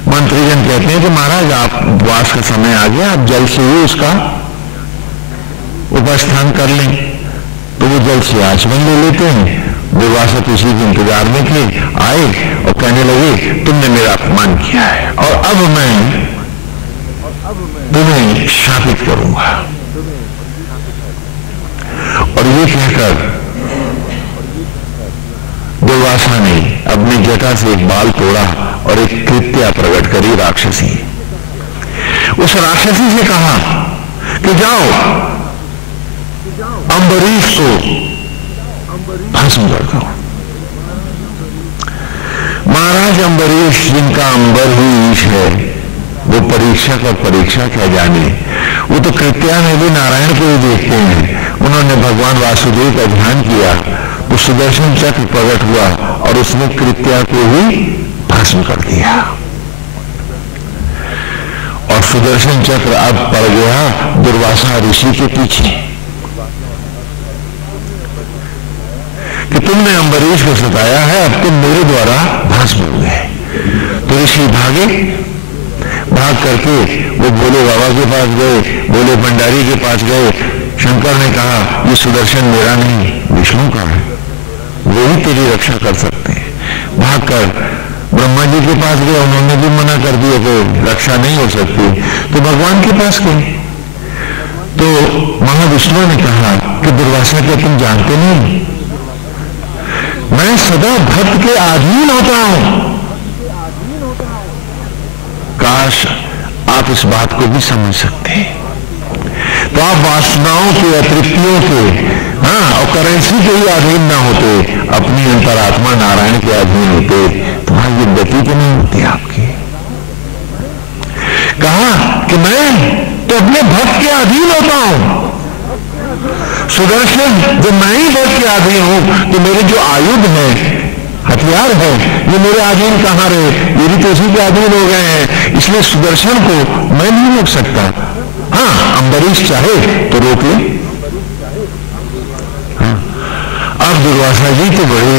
मंत्रीजन कहते हैं कि महाराज आप उपवास का समय आ गया, आप जल से ही उसका उपस्थान कर लें। तो वो जल से आचमन ले लेते हैं। दुर्वासा किसी के इंतजार में थे, आए और कहने लगे तुमने मेरा अपमान किया है और अब मैं तुम्हें शापित करूंगा। और ये कहकर दुर्वासा ने अपनी जटा से एक बाल तोड़ा और एक कृत्या प्रकट करी राक्षसी। उस राक्षसी से कहा कि जाओ अम्बरीश को भस्म कर दो। महाराज अम्बरीश जिनका अंबर ही ईश है, वो परीक्षक और परीक्षा क्या जाने। वो तो कृत्या में भी नारायण को ही देखते हैं। उन्होंने भगवान वासुदेव का ध्यान किया तो सुदर्शन चक्र प्रकट हुआ और उसने कृत्या को ही भस्म कर दिया। और सुदर्शन चक्र अब पड़ गया दुर्वासा ऋषि के पीछे कि तुमने अम्बरीश को सताया है, अब तुम मेरे द्वारा भस्म हो गए। तो ऋषि भागे, भाग करके वो भोले बाबा के पास गए, भोले भंडारी के पास गए। शंकर ने कहा ये सुदर्शन मेरा नहीं विष्णु का है, वो ही तेरी रक्षा कर सकते हैं। भागकर ब्रह्मा जी के पास गए, उन्होंने भी मना कर दिया कि रक्षा नहीं हो सकती। तो भगवान के पास गए तो महाविष्णु ने कहा कि दुर्वासा क्या तुम जानते नहीं, मैं सदा भक्त के अधीन होता हूं। काश आप इस बात को भी समझ सकते हैं। तो आप वासनाओं के, अतृप्तियों के, हाँ, और करेंसी के ही अधीन ना होते, अपनी अंतरात्मा नारायण के अधीन होते, तो हाँ ये गति तो नहीं होती आपकी। कहा कि मैं तो अपने भक्त के अधीन होता हूं। सुदर्शन जब मैं ही भक्त के अधीन हूं तो मेरे जो आयुध है, हथियार है, ये मेरे अधीन कहां रहे, ये भी तो उसी के अधीन हो गए हैं। इसलिए सुदर्शन को मैं नहीं रोक सकता। हाँ, अम्बरीश चाहे तो रोक ले। हाँ, अब दुर्वासा जी तो बड़े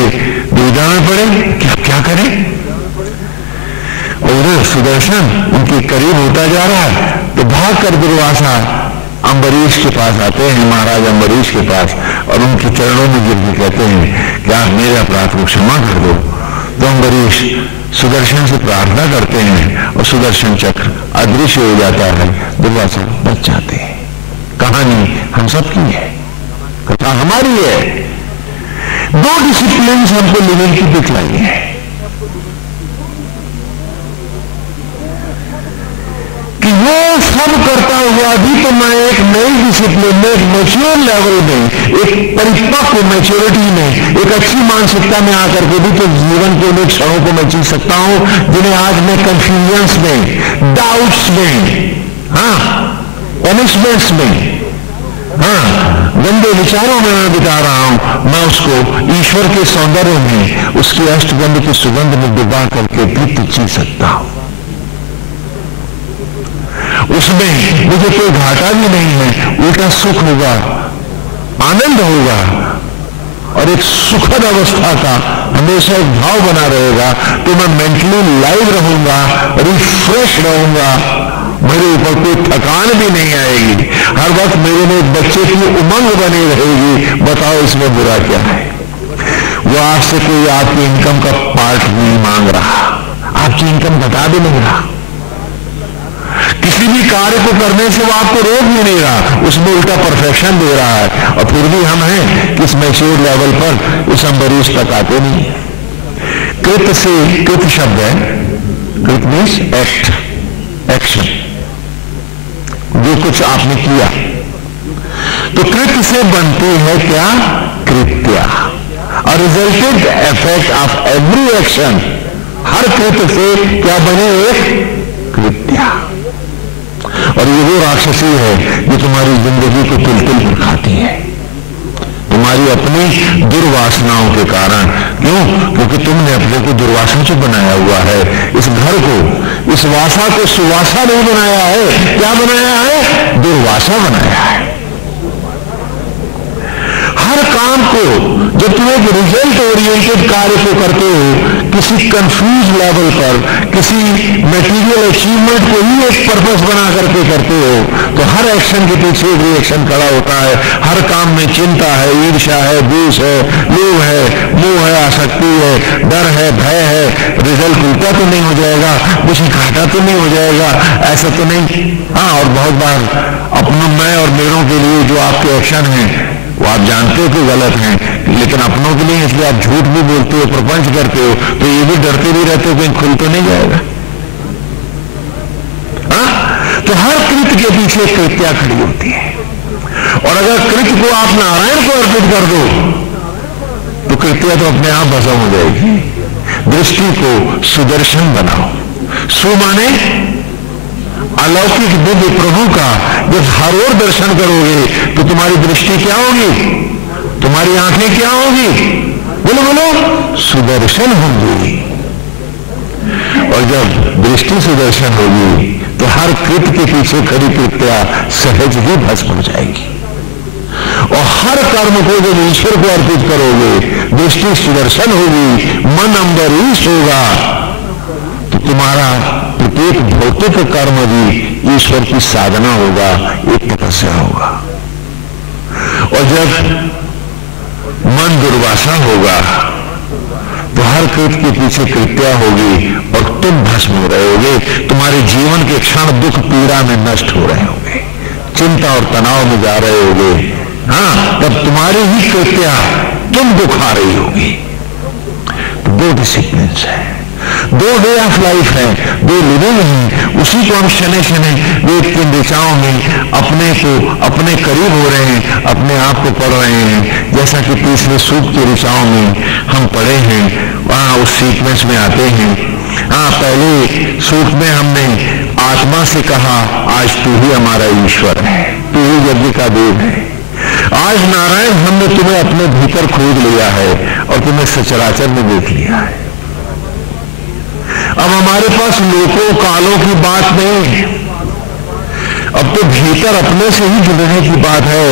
दुविधा में पड़े कि अब क्या करें। और सुदर्शन उनके करीब होता जा रहा है तो भाग कर दुर्वासा अम्बरीश के पास आते हैं, महाराज अम्बरीश के पास, और उनके चरणों में गिर के कहते हैं कि आप मेरे अपराध को क्षमा कर दो। तो अम्बरीश सुदर्शन से प्रार्थना करते हैं और सुदर्शन चक्र अदृश्य हो जाता है, दुर्वासा बच जाते हैं। कहानी हम सबकी है, कथा हमारी है। दो डिसिप्लिन हमको लिविंग की दिखलाई है। कि वो सब करता हुआ भी तो मैं एक नई डिसिप्लिन में, एक मैच्योर लेवल में, एक परिपक्व मैच्योरिटी में, एक अच्छी मानसिकता में आकर के भी तो जीवन के उन क्षणों को मैं जी सकता हूं जिन्हें आज मैं कंफ्यूजन्स में, डाउट्स में, हाँ, पनिशमेंट्स में, हाँ, गंदे विचारों में मैं बिता रहा हूं। मैं उसको ईश्वर के सौंदर्य में, उसकी अष्टगंध की सुगंध में डुबा करके भी तो जी सकता हूं। उसमें मुझे कोई घाटा भी नहीं है, उल्टा सुख होगा, आनंद होगा और एक सुखद अवस्था का हमेशा एक भाव बना रहेगा। तो मैं मेंटली लाइव रहूंगा, रिफ्रेश रहूंगा, मेरे ऊपर कोई थकान भी नहीं आएगी, हर वक्त मेरे में एक बच्चे की उमंग बनी रहेगी। बताओ इसमें बुरा क्या है? वो आपसे कोई आपकी इनकम का पार्ट नहीं मांग रहा, आपकी इनकम घटा भी नहीं रहा, किसी भी कार्य को करने से वो आपको रोक भी नहीं रहा, उसमें उल्टा परफेक्शन दे रहा है। और फिर भी हम हैं कि इस मैच्योर लेवल पर इस अम्बरीश तक आते नहीं है। कृत से, कृत शब्द है, कृत मीन्स एक्ट, एक्शन, जो कुछ आपने किया। तो कृत से बनती है क्या? कृत्या। और resulted effect of every action, हर कृत से क्या बने? एक कृत्या। और ये वो राक्षसी है जो तुम्हारी जिंदगी को तिल तिल पर खाती है, तुम्हारी अपनी दुर्वासनाओं के कारण। क्यों? क्योंकि तुमने अपने को दुर्वासा से बनाया हुआ है। इस घर को, इस वासा को सुवासा नहीं बनाया है। क्या बनाया है? दुर्वासा बनाया है। हर काम को जब तुम एक रिजल्ट ओरिएंटेड कार्य को करते हो, किसी कंफ्यूज लेवल पर, किसी मटेरियल अचीवमेंट को ही एक पर्पस बना करके करते हो, तो हर एक्शन के पीछे एक रिएक्शन खड़ा होता है। हर काम में चिंता है, ईर्ष्या है, द्वेष है, लोभ है, मोह है, आसक्ति है, डर है, भय है। रिजल्ट उल्टा तो नहीं हो जाएगा, मुझे घाटा तो नहीं हो जाएगा, ऐसा तो नहीं। हाँ, और बहुत बार अपनों में और मेरों के लिए जो आपके एक्शन हैं वो आप जानते हो कि गलत हैं, लेकिन अपनों के लिए इसलिए आप झूठ भी बोलते हो, प्रपंच करते हो, तो ये भी डरते भी रहते हो कहीं खुल तो नहीं जाएगा। हाँ? तो हर कृत्य के पीछे कृत्या खड़ी होती है। और अगर कृत्य को आप नारायण को अर्पित कर दो तो कृत्या तो अपने आप भस्म हो जाएगी। दृष्टि को सुदर्शन बनाओ। सु माने अलौकिक दिव्य प्रभु का जब हर ओर दर्शन करोगे तो तुम्हारी दृष्टि क्या होगी? तुम्हारी आंखें क्या होगी? बोलो बोलो, सुदर्शन होंगी। और जब दृष्टि सुदर्शन होगी तो हर कृत्य के पीछे खड़ी कृत्या सहज ही भस्म हो जाएगी। और हर कर्म को जब ईश्वर को अर्पित करोगे, दृष्टि सुदर्शन होगी, मन अम्बरीश होगा, तो तुम्हारा प्रत्येक भौतिक कर्म भी ईश्वर की साधना होगा, एक तपस्या होगा। और जब मन दुर्वासा होगा तो हर कृत्य के पीछे कृत्या होगी और तुम भस्म हो रहे होगे। तुम्हारे जीवन के क्षण दुख पीड़ा में नष्ट हो रहे होंगे, चिंता और तनाव में जा रहे होगे। हाँ, तब तुम्हारी ही कृत्या तुम दुखा रही होगी। तो दो डिसिप्लिन है, दो वे ऑफ लाइफ है, दो लिविंग है। उसी को हम शनै शनै वेद की दिशाओं में अपने को अपने करीब हो रहे हैं, अपने आप को पढ़ रहे हैं। जैसा कि तीसरे सूक्त की दिशाओं में हम पढ़े हैं, वहां उस सीक्वेंस में आते हैं। हाँ, पहले सूक्त में हमने आत्मा से कहा, आज तू ही हमारा ईश्वर है, तू ही यज्ञ का देव है। आज नारायण, हमने तुम्हें अपने भीतर खोज लिया है और तुम्हें सचराचर में देख लिया है। अब हमारे पास लोकों कालों की बात नहीं, अब तो भीतर अपने से ही जुड़ने की बात है।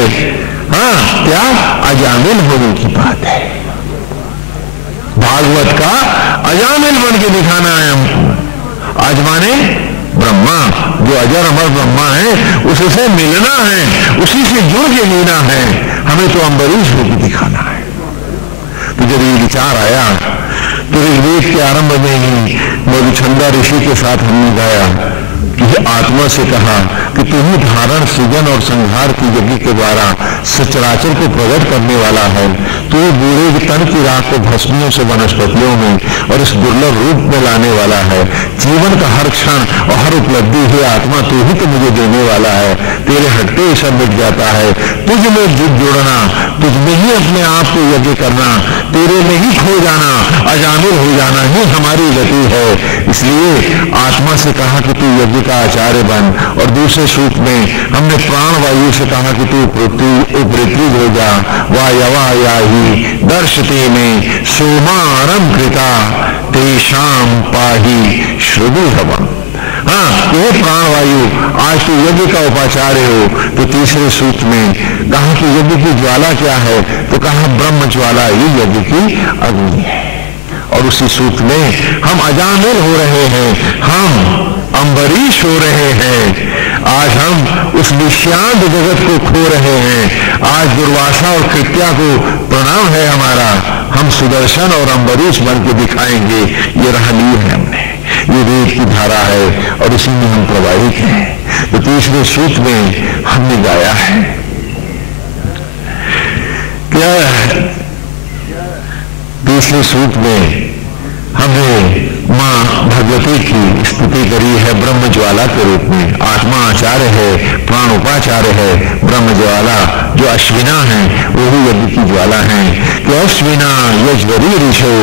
हाँ, क्या? अजामिल होने की बात है। भागवत का अजामिल बन के दिखाना है हमको। आज माने ब्रह्मा, जो अजर अमर ब्रह्मा है, उससे मिलना है, उसी से जुड़ के जीना है। हमें तो अम्बरीश होकर दिखाना है। तो जब ये विचार आया तो ऋग्वेद के आरंभ में ही मधुचंदा ऋषि के साथ हमने गाया कि आत्मा से कहा कि तू ही धारण, सृजन और संहार की यज्ञ के द्वारा सचराचर को प्रकट करने वाला है। तू बूढ़े तन की राख को भस्मियों से वनस्पतियों में और इस दुर्लभ रूप में लाने वाला है। जीवन का हर क्षण और हर उपलब्धि है आत्मा, तू ही तो मुझे देने वाला है। तेरे हटते ही सब मिट जाता है। तुझ में जुड़ना, तुझ में ही अपने आप को यज्ञ करना, तेरे में ही खो जाना, अजामिल हो जाना ही हमारी गति है। इसलिए आत्मा से कहा कि तू यज्ञ का आचार्य बन। और दूसरे सूक्त में हमने प्राण वायु से कहा कि तू पृथ्वी हो जा। वायवा याही दर्शते में सोमारम कृता तेषाम पाही श्रुति हवम। हाँ, ये प्राण वायु, आज तो यज्ञ का उपाचार्य हो। तो तीसरे सूत्र में कहा कि यज्ञ की ज्वाला क्या है? तो कहा ब्रह्म ज्वाला ही यज्ञ की अग्नि है। और उसी सूत में हम अजामिल हो रहे हैं, हम अम्बरीश हो रहे हैं। आज हम उस निशांत जगत को खो रहे हैं। आज दुर्वासा और कृत्या को प्रणाम है हमारा, हम सुदर्शन और अम्बरीश बन के दिखाएंगे। ये राह ली है हमने, ये वेद की धारा है और इसी में हम प्रवाहित हैं। तो तीसरे सूत में हमने गाया है क्या? तीसरे सूत में हमने मां भगवती की स्तुति करी है ब्रह्म ज्वाला के रूप में। आत्मा आचार्य है, प्राण उपाचार्य है। ब्रह्म ज्वाला जो अश्विना है वो भी यज्ञ की ज्वाला है कि अश्विना यजवरी ऋषो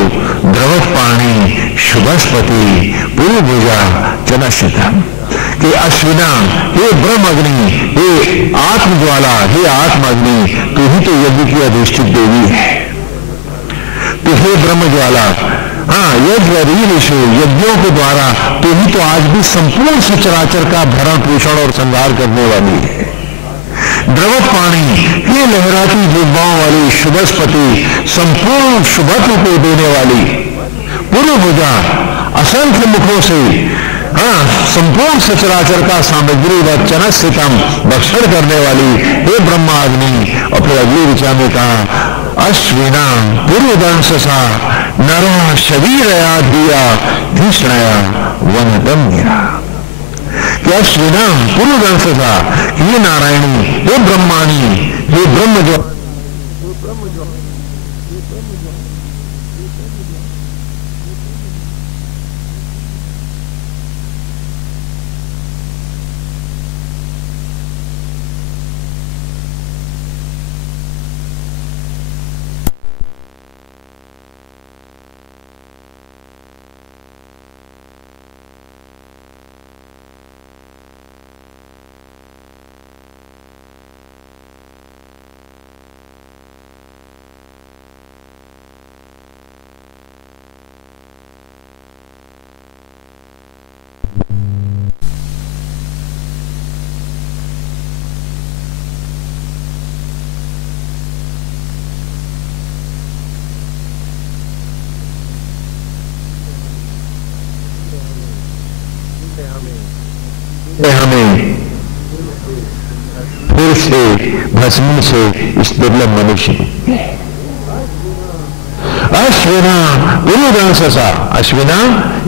द्रवत पाणी शुभस्पति पूरी भुजा चनस्यतम कि अश्विना, हे ब्रह्म अग्नि, हे आत्म ज्वाला, हे आत्म अग्नि, तू ही तो यज्ञ की अधिष्ठित देवी है। तो हे ब्रह्म ज्वाला, हाँ यज्ञ यज्ञों के द्वारा तो ही तो आज भी संपूर्ण सचराचर का भरण पोषण और संहार करने वाली है। द्रवत पाणी, ये लहराती जिह्वाओं वाली शुभस्पति, संपूर्ण शुभत्व को देने वाली, पूर्व भुजा, असंख्य मुखों से हाँ संपूर्ण सचराचर का सामग्री व चनस्यतम भक्षण करने वाली, हे ब्रह्माग्नि। और फिर अगली ऋचा में कहा अश्विना पूर्वदंशसा नरा शरीरया दिया धीष्णया वनदम गिरा कि अश्विना पूर्वदंशसा, ये नारायणी, हे ब्रह्माणी, हे ब्रह्म जो हमें फिर से भस्मी से इस दुर्लभ मनुष्य अश्विना उरुदंससा, अश्विना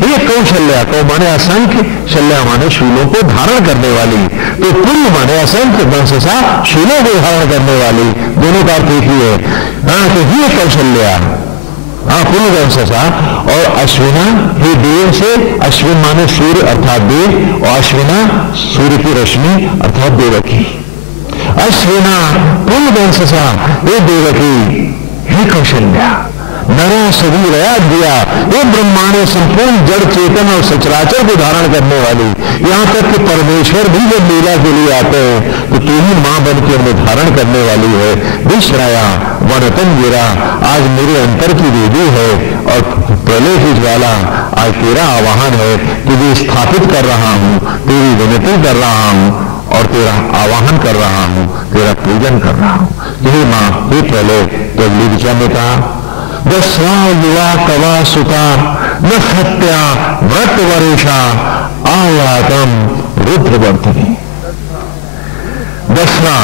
ये कौशल्या, कौ माने असंख्य, शल्या माने शूलों को धारण करने वाली, तो पुण्य माने असंख्य, दंससा शूलों को धारण करने वाली, दोनों का अर्थ एक ही है। हाँ तो ये कौशल्या, हाँ पुरुदंससा, और अश्विना ये देव से, अश्विन माने सूर्य अर्थात देव, और अश्विना सूर्य की रश्मि अर्थात देवकी। अश्विना पुरुदंससा, ये देवकी, हे कौशल्या, नरा शरीर याद दिया, ये ब्रह्मा ने संपूर्ण जड़ चेतन और सचराचर को धारण करने वाली, यहां तक कि परमेश्वर भी जब लीला के लिए आते हैं तो तू ही मां बन के उन्हें धारण करने वाली है। विश्राया वनतन गिरा, आज मेरे अंतर की वेदी है और प्रलय की ज्वाला आज तेरा आवाहन है, तुझे स्थापित कर रहा हूं, तेरी विनती कर रहा हूं और तेरा आवाहन कर रहा हूं, तेरा पूजन कर रहा हूं। हे मां, हे प्रलय, तो अगली दिशा में कहा दस्रा युवा कवा सुता न सत्या व्रत वरेशा आयातम रुद्रवर्तनी। दसरा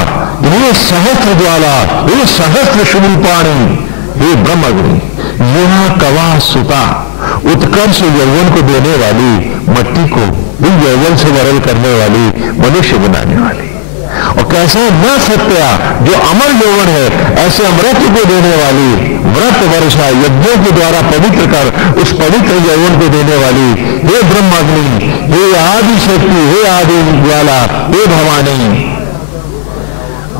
ये सहस्त्र ज्वाला, ये सहस्त्र शूलपाणी, ये ब्रह्मग्नि, युवा कवा सुता, उत्कर्ष यौवन को देने वाली, मट्टी को यौवन से वरल करने वाली, मनुष्य बनाने वाली। और कैसा न सत्या, जो अमर यौवन है, ऐसे अमृत को देने वाली, व्रत वर्षा, यज्ञों के द्वारा पवित्र कर उस पवित्र यौवन को देने वाली, हे ब्रह्माग्नि, हे आदि शक्ति, हे आदि ज्वाला, हे भवानी,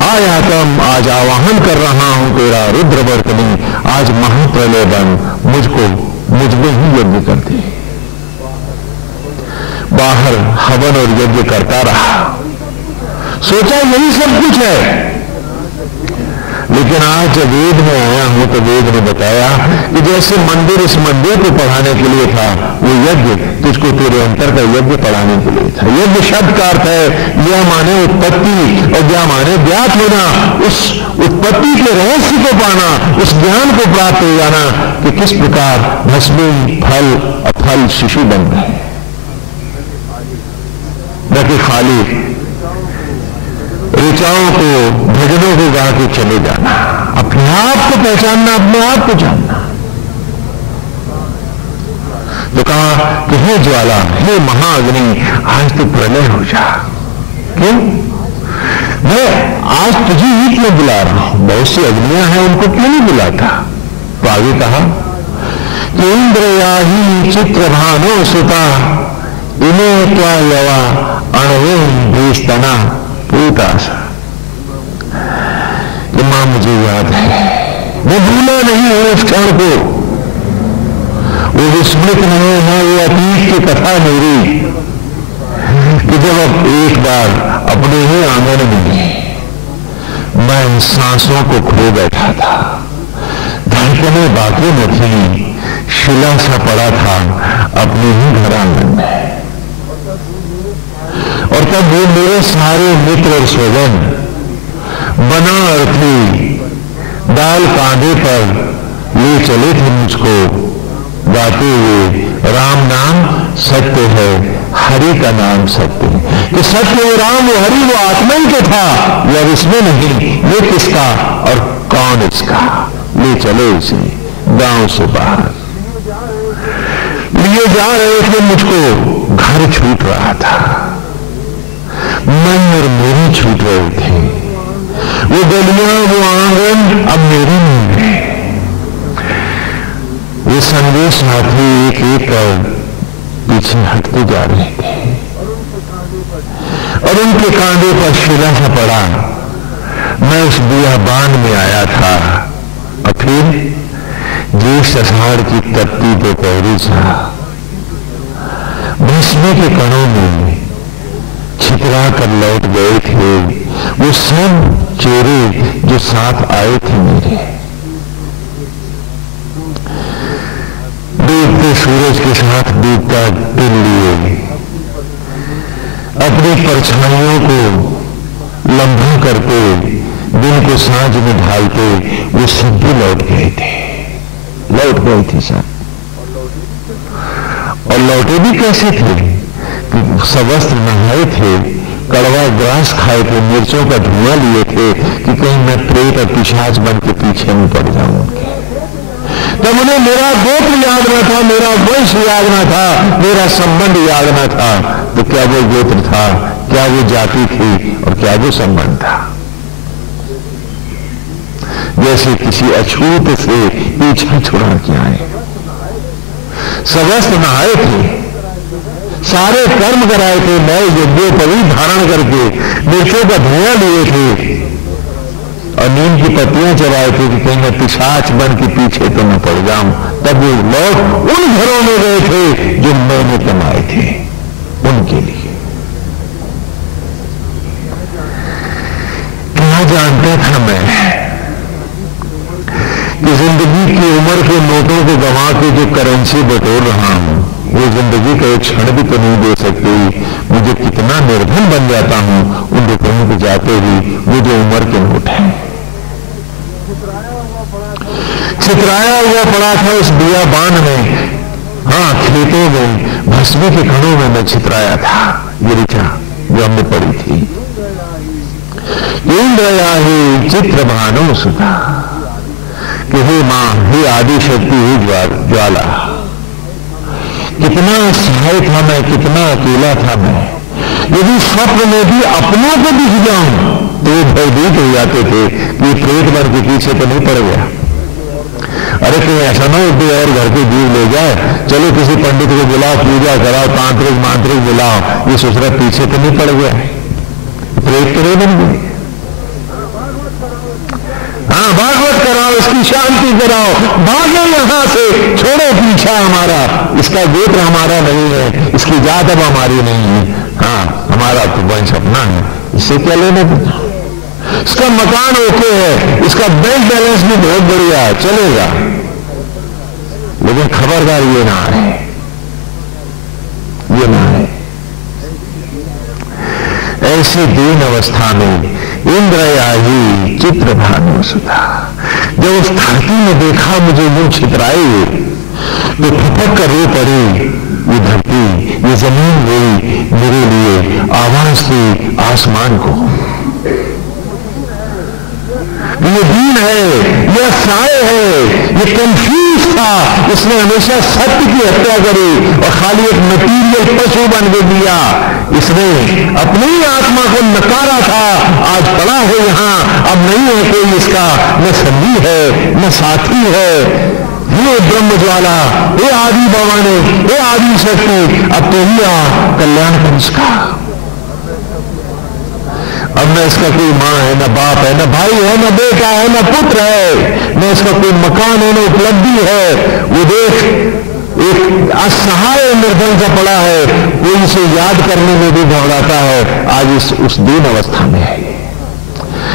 आयातम, आज आवाहन कर रहा हूं तेरा रुद्रवर्तनी, आज महाप्रलय बन मुझ में ही यज्ञ करते। बाहर हवन और यज्ञ करता रहा, सोचा यही सब कुछ है, लेकिन आज जब वेद में आया हूं तो वेद ने बताया कि जैसे मंदिर इस मंदिर को पढ़ाने के लिए था, वो यज्ञ तुझको तेरे अंतर का यज्ञ पढ़ाने के लिए था। यज्ञ शब्द का अर्थ है यह माने उत्पत्ति और क्या माने ज्ञात होना, उस उत्पत्ति के रहस्य को पाना, उस ज्ञान को प्राप्त हो जाना कि किस प्रकार भस्मी फल अफल शिशु बन गए, न कि खाली ऋचाओं को भजनों को गा के चले जाना, अपने आप को पहचानना, अपने आप को जानना। तो कहा कि हे ज्वाला, हे महाअग्नि, आज तो प्रलय हो जा। क्यों? मैं आज तुझे ही क्यों बुला रहा हूं? बहुत सी अग्नियां हैं, उनको क्यों नहीं बुलाता? तो आगे कहा कि इंद्रयाही चित्रभानो सुता इन्हें क्या यवा अणवेन भीस्तना पूतासा। कि मां मुझे याद है, मैं भूला नहीं हूं उस क्षण को, वो विस्मृत नहीं है, वो अतीत की कथा मेरी, कि जब अब एक बार अपने ही आंगन में मैं सांसों को खो बैठा था, धड़कनें बाकी न थी, शिला सा पड़ा था अपने ही घर आंगन में। और तब वो मेरे सारे मित्र और स्वजन बना अर्थी डाल कांधे पर ले चले थे मुझको, गाते हुए राम नाम सत्य है, हरि का नाम सत्य है। कि सत्य वो राम, वो हरि, वो आत्मा ही तो था, यह इसमें नहीं, ये किसका और कौन इसका? ले चले इसे गांव से बाहर लिए जा रहे थे मुझको, घर छूट रहा था, मन और मेरे छूट रहे थे, वो गलियां वो आंगन अब मेरे नहीं है। ये संदेश साथी एक एक कर पीछे हटते जा रहे थे और उनके कांधे पर शिला सा पड़ा। मैं उस बियाबान में आया था और फिर ज्येष्ठ आषाढ़ की तपती दोपहरी सा भस्मी के कणों में छितरा कर लौट गए थे वो सब चेहरे जो साथ आए थे मेरे। डूबते सूरज के साथ डूबता दिल लिए अपनी परछाइयों को लंबा करके दिन को सांझ में ढालते वो सब भी लौट गए थे, लौट गए थे सब। और लौटे भी कैसे थे? सवस्त्र नहाए थे, कड़वा ग्रास खाए थे, मिर्चों का धुआं लिए थे कि कहीं मैं प्रेत और पिशाच बन के पीछे नहीं पड़ जाऊं उनके। तब उन्हें मेरा गोत्र याद न था, मेरा वंश याद न था, मेरा संबंध याद न था। तो क्या वो गोत्र था, क्या वो जाति थी और क्या वो संबंध था? जैसे किसी अछूत से पीछा छुड़ा के आए। सवस्त्र नहाए थे, सारे कर्म कराए थे, नए यज्ञोपवीत धारण करके मिर्चों का धुआं लिए थे और नीम की पत्तियां चलाए थे कि कहीं मैं पिशाच बन के पीछे तो न पड़ जाऊं। तब वो लोग उन घरों में गए थे जो मैंने कमाए थे उनके लिए। क्या जानता था मैं कि जिंदगी की उम्र के नोटों को गंवा के जो करेंसी बटोर रहा हूं वो जिंदगी का एक क्षण भी तो नहीं दे सकती। मुझे कितना निर्धन बन जाता हूं उन रुपयों को जाते ही। वो जो उम्र के नोट है छितराया हुआ पड़ा था उस बियाबान में, हाँ खेतों में भस्मी के कणों में मैं छितराया था। ये ऋचा जो हमने पढ़ी थी, इंद्रया ही चित्र भानो सुधा, कि हे मां, हे आदि शक्ति, हे ज्वाला, कितना असहाय था मैं, कितना अकेला था मैं। यदि स्वप्न में भी अपनों को दिख जाऊं तो वो भयभीत हो जाते थे कि प्रेत बन के पीछे तो नहीं पड़ गया। अरे कहीं ऐसा ना हो और घर के जीव ले जाए, चलो किसी पंडित को बुलाओ, पूजा कराओ, तांत्रिक मांत्रिक बुलाओ, ये सोच रहा पीछे तो नहीं पड़ गया, प्रेत तो नहीं बन गई। हाँ, भागवत कराओ, इसकी शांति कराओ, भागो यहां से, छोड़ो पीछा हमारा, इसका गोत्र हमारा नहीं है, इसकी जात अब हमारी नहीं है। हाँ, हमारा तो वंश अपना है, इससे क्या लेना देना। इसका मकान ओके है, इसका बैंक बैलेंस भी बहुत बढ़िया है, चलेगा, लेकिन खबरदार ये ना है, ये ना है। ऐसी दीन अवस्था में इंद्रयाही चित्र भानु सुधा, जब उस धरती में देखा मुझे यूं छितराई, तो फपक कर रो पड़ी ये धरती, ये जमीन गई मेरे लिए, आवाज दी आसमान को। ये दीन है, ये साए है, ये कंफ्यूज था, इसने हमेशा सत्य की हत्या करी और खाली एक मटीरियल पशु बन के दिया। इसने अपनी आत्मा को नकारा था, आज पड़ा है यहां, अब नहीं है कोई इसका न संगी है न साथी है। ये ब्रह्म ज्वाला, ये आदि भवानी, ये आदि शक्ति, अब तो ही कल्याण कर इसका। अब न इसका कोई मां है, न बाप है, न भाई है, न बेटा है, न पुत्र है, न इसका कोई मकान है, न उपलब्धि है। वो देख एक असहाय निर्धन सा पड़ा है, कोई इसे याद करने में भी घबराता है। आज उस दीन अवस्था में है।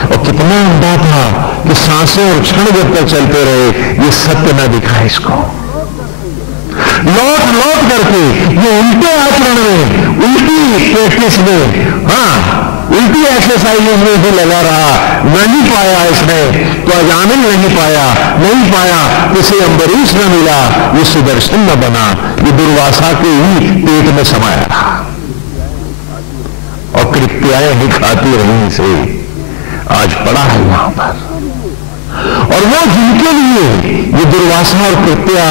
और कितना अंधा था कि सांसें और क्षण जब तक चलते रहे, ये सत्य न दिखा इसको। लौट लौट करके ये उल्टे आचरण में, उल्टी प्रैक्टिस में, उल्टी एक्सरसाइज में ही लगा रहा, नहीं पाया इसने तो अजामिल नहीं पाया इसे अम्बरीश न मिला, ये सुदर्शन न बना, ये दुर्वासा के ही पेट में समाया रहा और कृत्याएं ही खाती रही इसे। आज पड़ा है यहां पर, और वो जिनके लिए ये दुर्वासा और कृत्या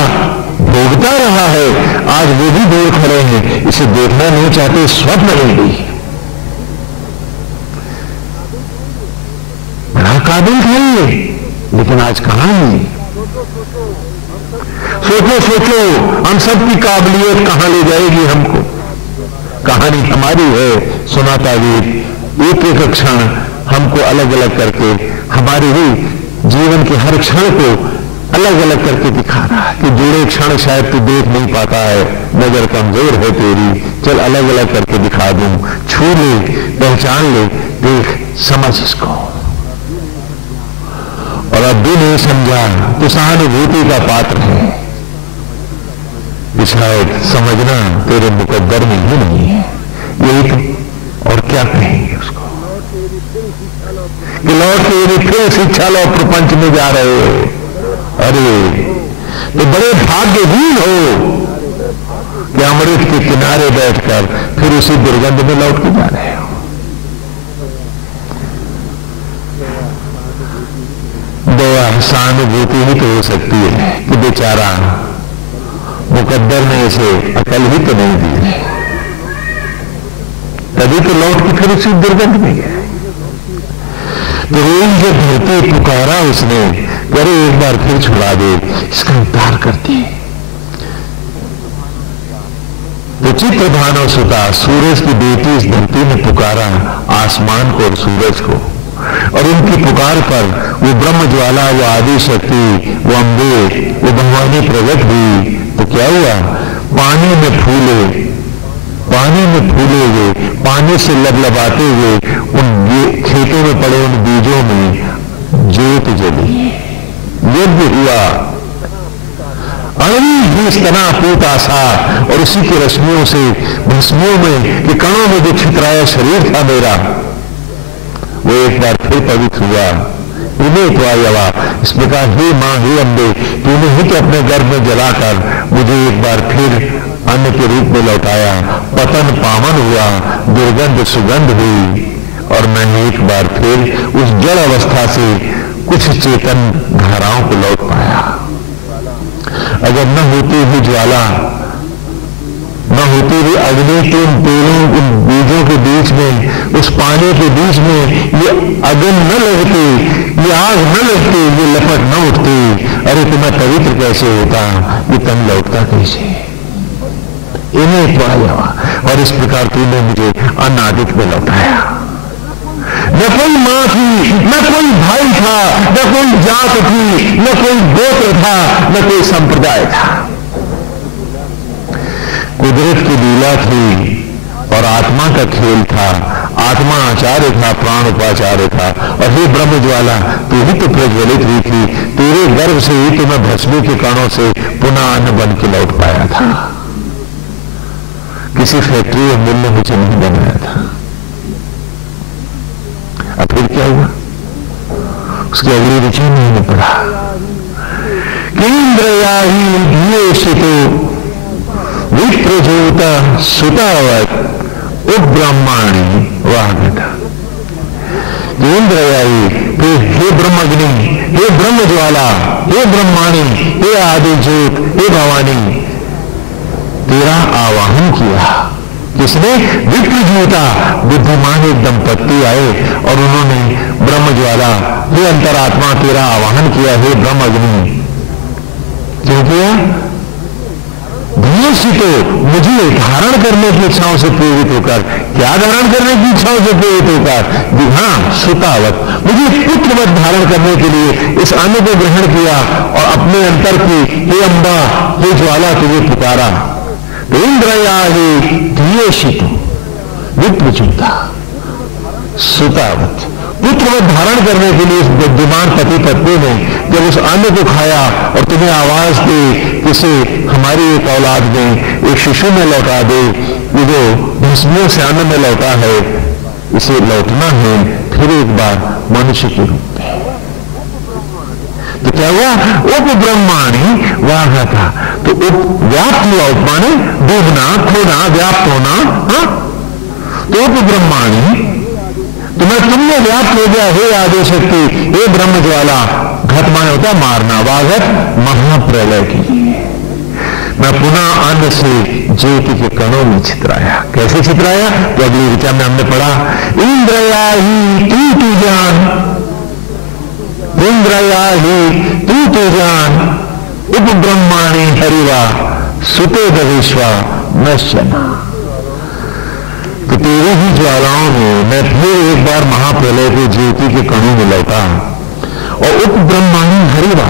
भोगता रहा है, आज वो भी दूर खड़े हैं, इसे देखना नहीं चाहते, स्वप्न नहीं दी। बड़ा काबिल था ये, लेकिन आज कहां है? सोचो हम सबकी काबिलियत कहां ले जाएगी हमको। कहानी हमारी है, सुनाता गीत एक एक क्षण हमको अलग अलग करके, हमारे ही जीवन के हर क्षण को अलग अलग करके दिखा रहा है कि जुड़े क्षण शायद तू देख नहीं पाता है, नजर कमजोर है तेरी, चल अलग अलग करके दिखा दूं, छू ले, पहचान ले, देख समझ इसको। और अब भी नहीं समझा तो सहानुभूति का पात्र है, शायद समझना तेरे मुकद्दर में ही नहीं है। यही तो, और क्या कहेंगे उसको कि लौट के फिर शिक्षा लो प्रपंच में जा रहे हो। अरे तो बड़े भाग्यहीन हो कि अमृत के किनारे बैठकर फिर उसी दुर्गंध में लौट के जा रहे हो। दया सहानुभूति ही तो हो सकती है कि बेचारा मुकद्दर ने इसे अकल ही तो नहीं दी, तभी तो लौट के फिर उसी दुर्गंध में गए। तो रोई जब धरती पुकारा उसने, करे एक बार फिर छुड़ा दे, इसका उद्धार करती। तो चित्र भानु सुता, सूरज की बेटी इस धरती ने पुकारा आसमान को और सूरज को, और उनकी पुकार पर वो ब्रह्म ज्वाला, वो आदि शक्ति, वो अम्बे, वो भगवानी प्रकट हुई। तो क्या हुआ? पानी में फूले हुए, पानी से लबलबाते हुए उन खेतों में पड़े उन बीजों में ज्योत जली, यज्ञ हुआ। अणु इस तरह पूत आशा, और उसी की रश्मियों से भस्मियों में कि कणों में जो छितराया शरीर था मेरा, वो एक बार फिर पवित्र हुआ। इन्हें तो आया इस प्रकार, हे मां, हे अम्बे, तूने ही तो अपने गर्भ में जलाकर मुझे एक बार फिर अन्न के रूप में लौटाया। पतन पावन हुआ, दुर्गंध सुगंध हुई, और मैं एक बार फिर उस जड़ अवस्था से कुछ चेतन धाराओं को लौट पाया। अगर न होती हुई ज्वाला, न होती हुई अग्नि के उन पेड़ों, उन बीजों के बीच में, उस पानी के बीच में ये अग्नि न लगती, ये आग न लगती, ये लपट न उठती, अरे तो मैं पवित्र कैसे होता, ये तन लौटता कैसे? इन्हें तो आया, और इस प्रकार तूने मुझे अनादित में लौटाया। न कोई मां थी, न कोई भाई था, न कोई जात थी, न कोई गोत्र था, न कोई संप्रदाय था। कुदरत की लीला थी और आत्मा का खेल था। आत्मा आचार्य था, प्राण उपाचार्य था। और हे ब्रह्म ज्वाला, तू ही तो प्रज्वलित हुई थी, तेरे गर्भ से ही तो मैं भस्मी के कणों से पुनः अन्न बन के लौट पाया था। किसी फैक्ट्री और मिल ने मुझे नहीं बनाया था। अब फिर क्या हुआ? उसकी अगली रुचि नहीं पड़ा। केंद्रया ही धियोषितो विप्रजोत सुतावत उपब्रह्माणी वागता। केंद्रयाई, फिर हे ब्रह्मग्नि, हे ब्रह्म ज्वाला, हे ब्रह्माणी, हे आदि ज्योत, हे भवानी, तेरा आवाहन किया। किसने? विप्रजोता, बुद्धिमान एक दंपत्ति आए और उन्होंने ब्रह्म ज्वाला, हे अंतरात्मा, तेरा आवाहन किया। हे ब्रह्मग्नि, क्यों किया? तो मुझे धारण करने की इच्छाओं से प्रेरित होकर। क्या धारण करने की इच्छाओं से प्रेरित होकर? हाँ, सुतावत, मुझे पुत्रवत धारण करने के लिए इस अन्न को ग्रहण किया और अपने अंतर की, हे अम्बा, हे ज्वाला, तुझे पुकारा। इंद्रया ही धियोषितो विप्रजोता सुतावत, पुत्रवत धारण करने के लिए इस बुद्धिमान पति पत्नी ने जब उस अन्न को खाया और तुम्हें आवाज दी किसे हमारी एक औलाद में एक शिशु में लौटा दे, ये जो भस्मियों से अन्न में लौटा है, इसे लौटना है फिर एक बार मनुष्य के रूप में। तो क्या हुआ? उप ब्रह्माणी वाह था। तो उप व्याप्त हुआ, उप माने डूबना, खोना, व्याप्त होना। हाँ? तो उप ब्रह्माणी, तुमने व्याप्त हो गया। हे आदि शक्ति, हे ब्रह्म ज्वाला, घट माने होता मारना, वागत महाप्रलय की मैं पुनः अन्न से ज्योति के कणों में छितराया। कैसे छितराया? तो अगली ऋचा में हमने पढ़ा, इंद्रया ही तू जान, इंद्रया ही तू जान, उप ब्रह्माणी हरिवा सुते दविश्वा नश्यना। तो तेरी ही ज्वालाओं में मैं फिर एक बार महाप्रलय के ज्योति के कणों में लौटा और उप ब्रह्माणी हरिवा,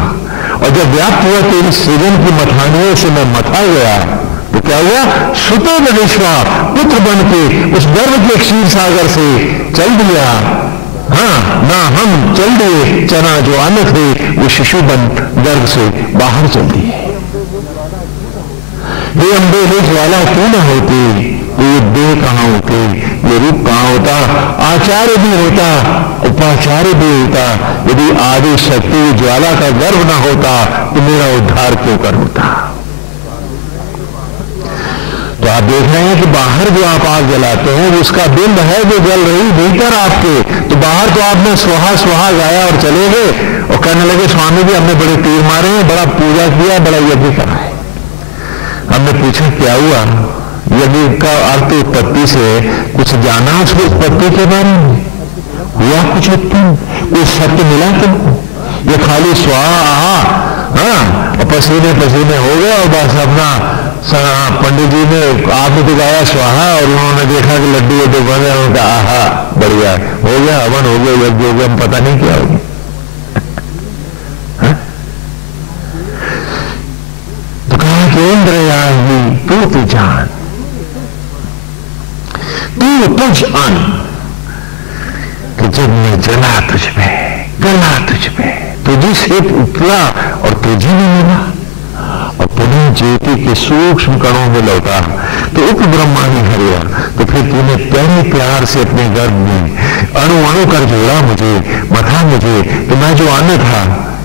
और जब व्याप्त हुआ तेरी सृजन की मथानियों से मैं मथा गया, तो क्या हुआ? सुते विश्वा, पुत्र बन के उस गर्भ के क्षीर सागर से चल दिया। हाँ, ना हम चल दिए, चना जो अन्न थे वो शिशु बन गर्भ से बाहर चल दिए। ये अम्बे हे ज्वाला क्यों न होती, ये देह कहां होते, ये रूप कहां होता, आचार्य भी होता, उपाचार्य भी होता। यदि आदि शक्ति ज्वाला का गर्भ न होता तो मेरा उद्धार क्यों कर होता? तो आप देख रहे हैं कि बाहर जो आप आग जलाते हैं उसका बिंब है जो जल रही भीतर आपके। तो बाहर तो आपने स्वाहा स्वाहा गाया और चले गए और कहने लगे स्वामी जी हमने बड़े तीर मारे हैं, बड़ा पूजा किया, बड़ा यज्ञ करा है। हमने पूछा क्या हुआ? यज्ञ का अर्थ उत्पत्ति से कुछ जाना उसकी उत्पत्ति के बारे में? हुआ कुछ उत्पन्न? कुछ सत्य मिला तुमको? ये खाली स्वाहा, हाँ, पसीने पसीने हो गए और बस अपना पंडित जी ने आपने तो गाया स्वाहा और उन्होंने देखा कि लड्डू वड्डू बने, उनका आहा बढ़िया हो गया, हवन हो गया, यज्ञ हो गया, हम पता नहीं क्या हो गया। तो कहा कि इंद्रया ही तू जान, तू तुझ अन्न कि जब मैं जला तुझ में, गला तुझ में, तुझी से उतरा और तुझी में मिला और पुनः ज्योति के सूक्ष्म कणों में लौटा। तो उप ब्रह्माणी हरिया, तो फिर तूने प्यारे प्यार से अपने गर्भ में अणु अणु कर जोड़ा मुझे, मथा मुझे। तो मैं जो अन्न था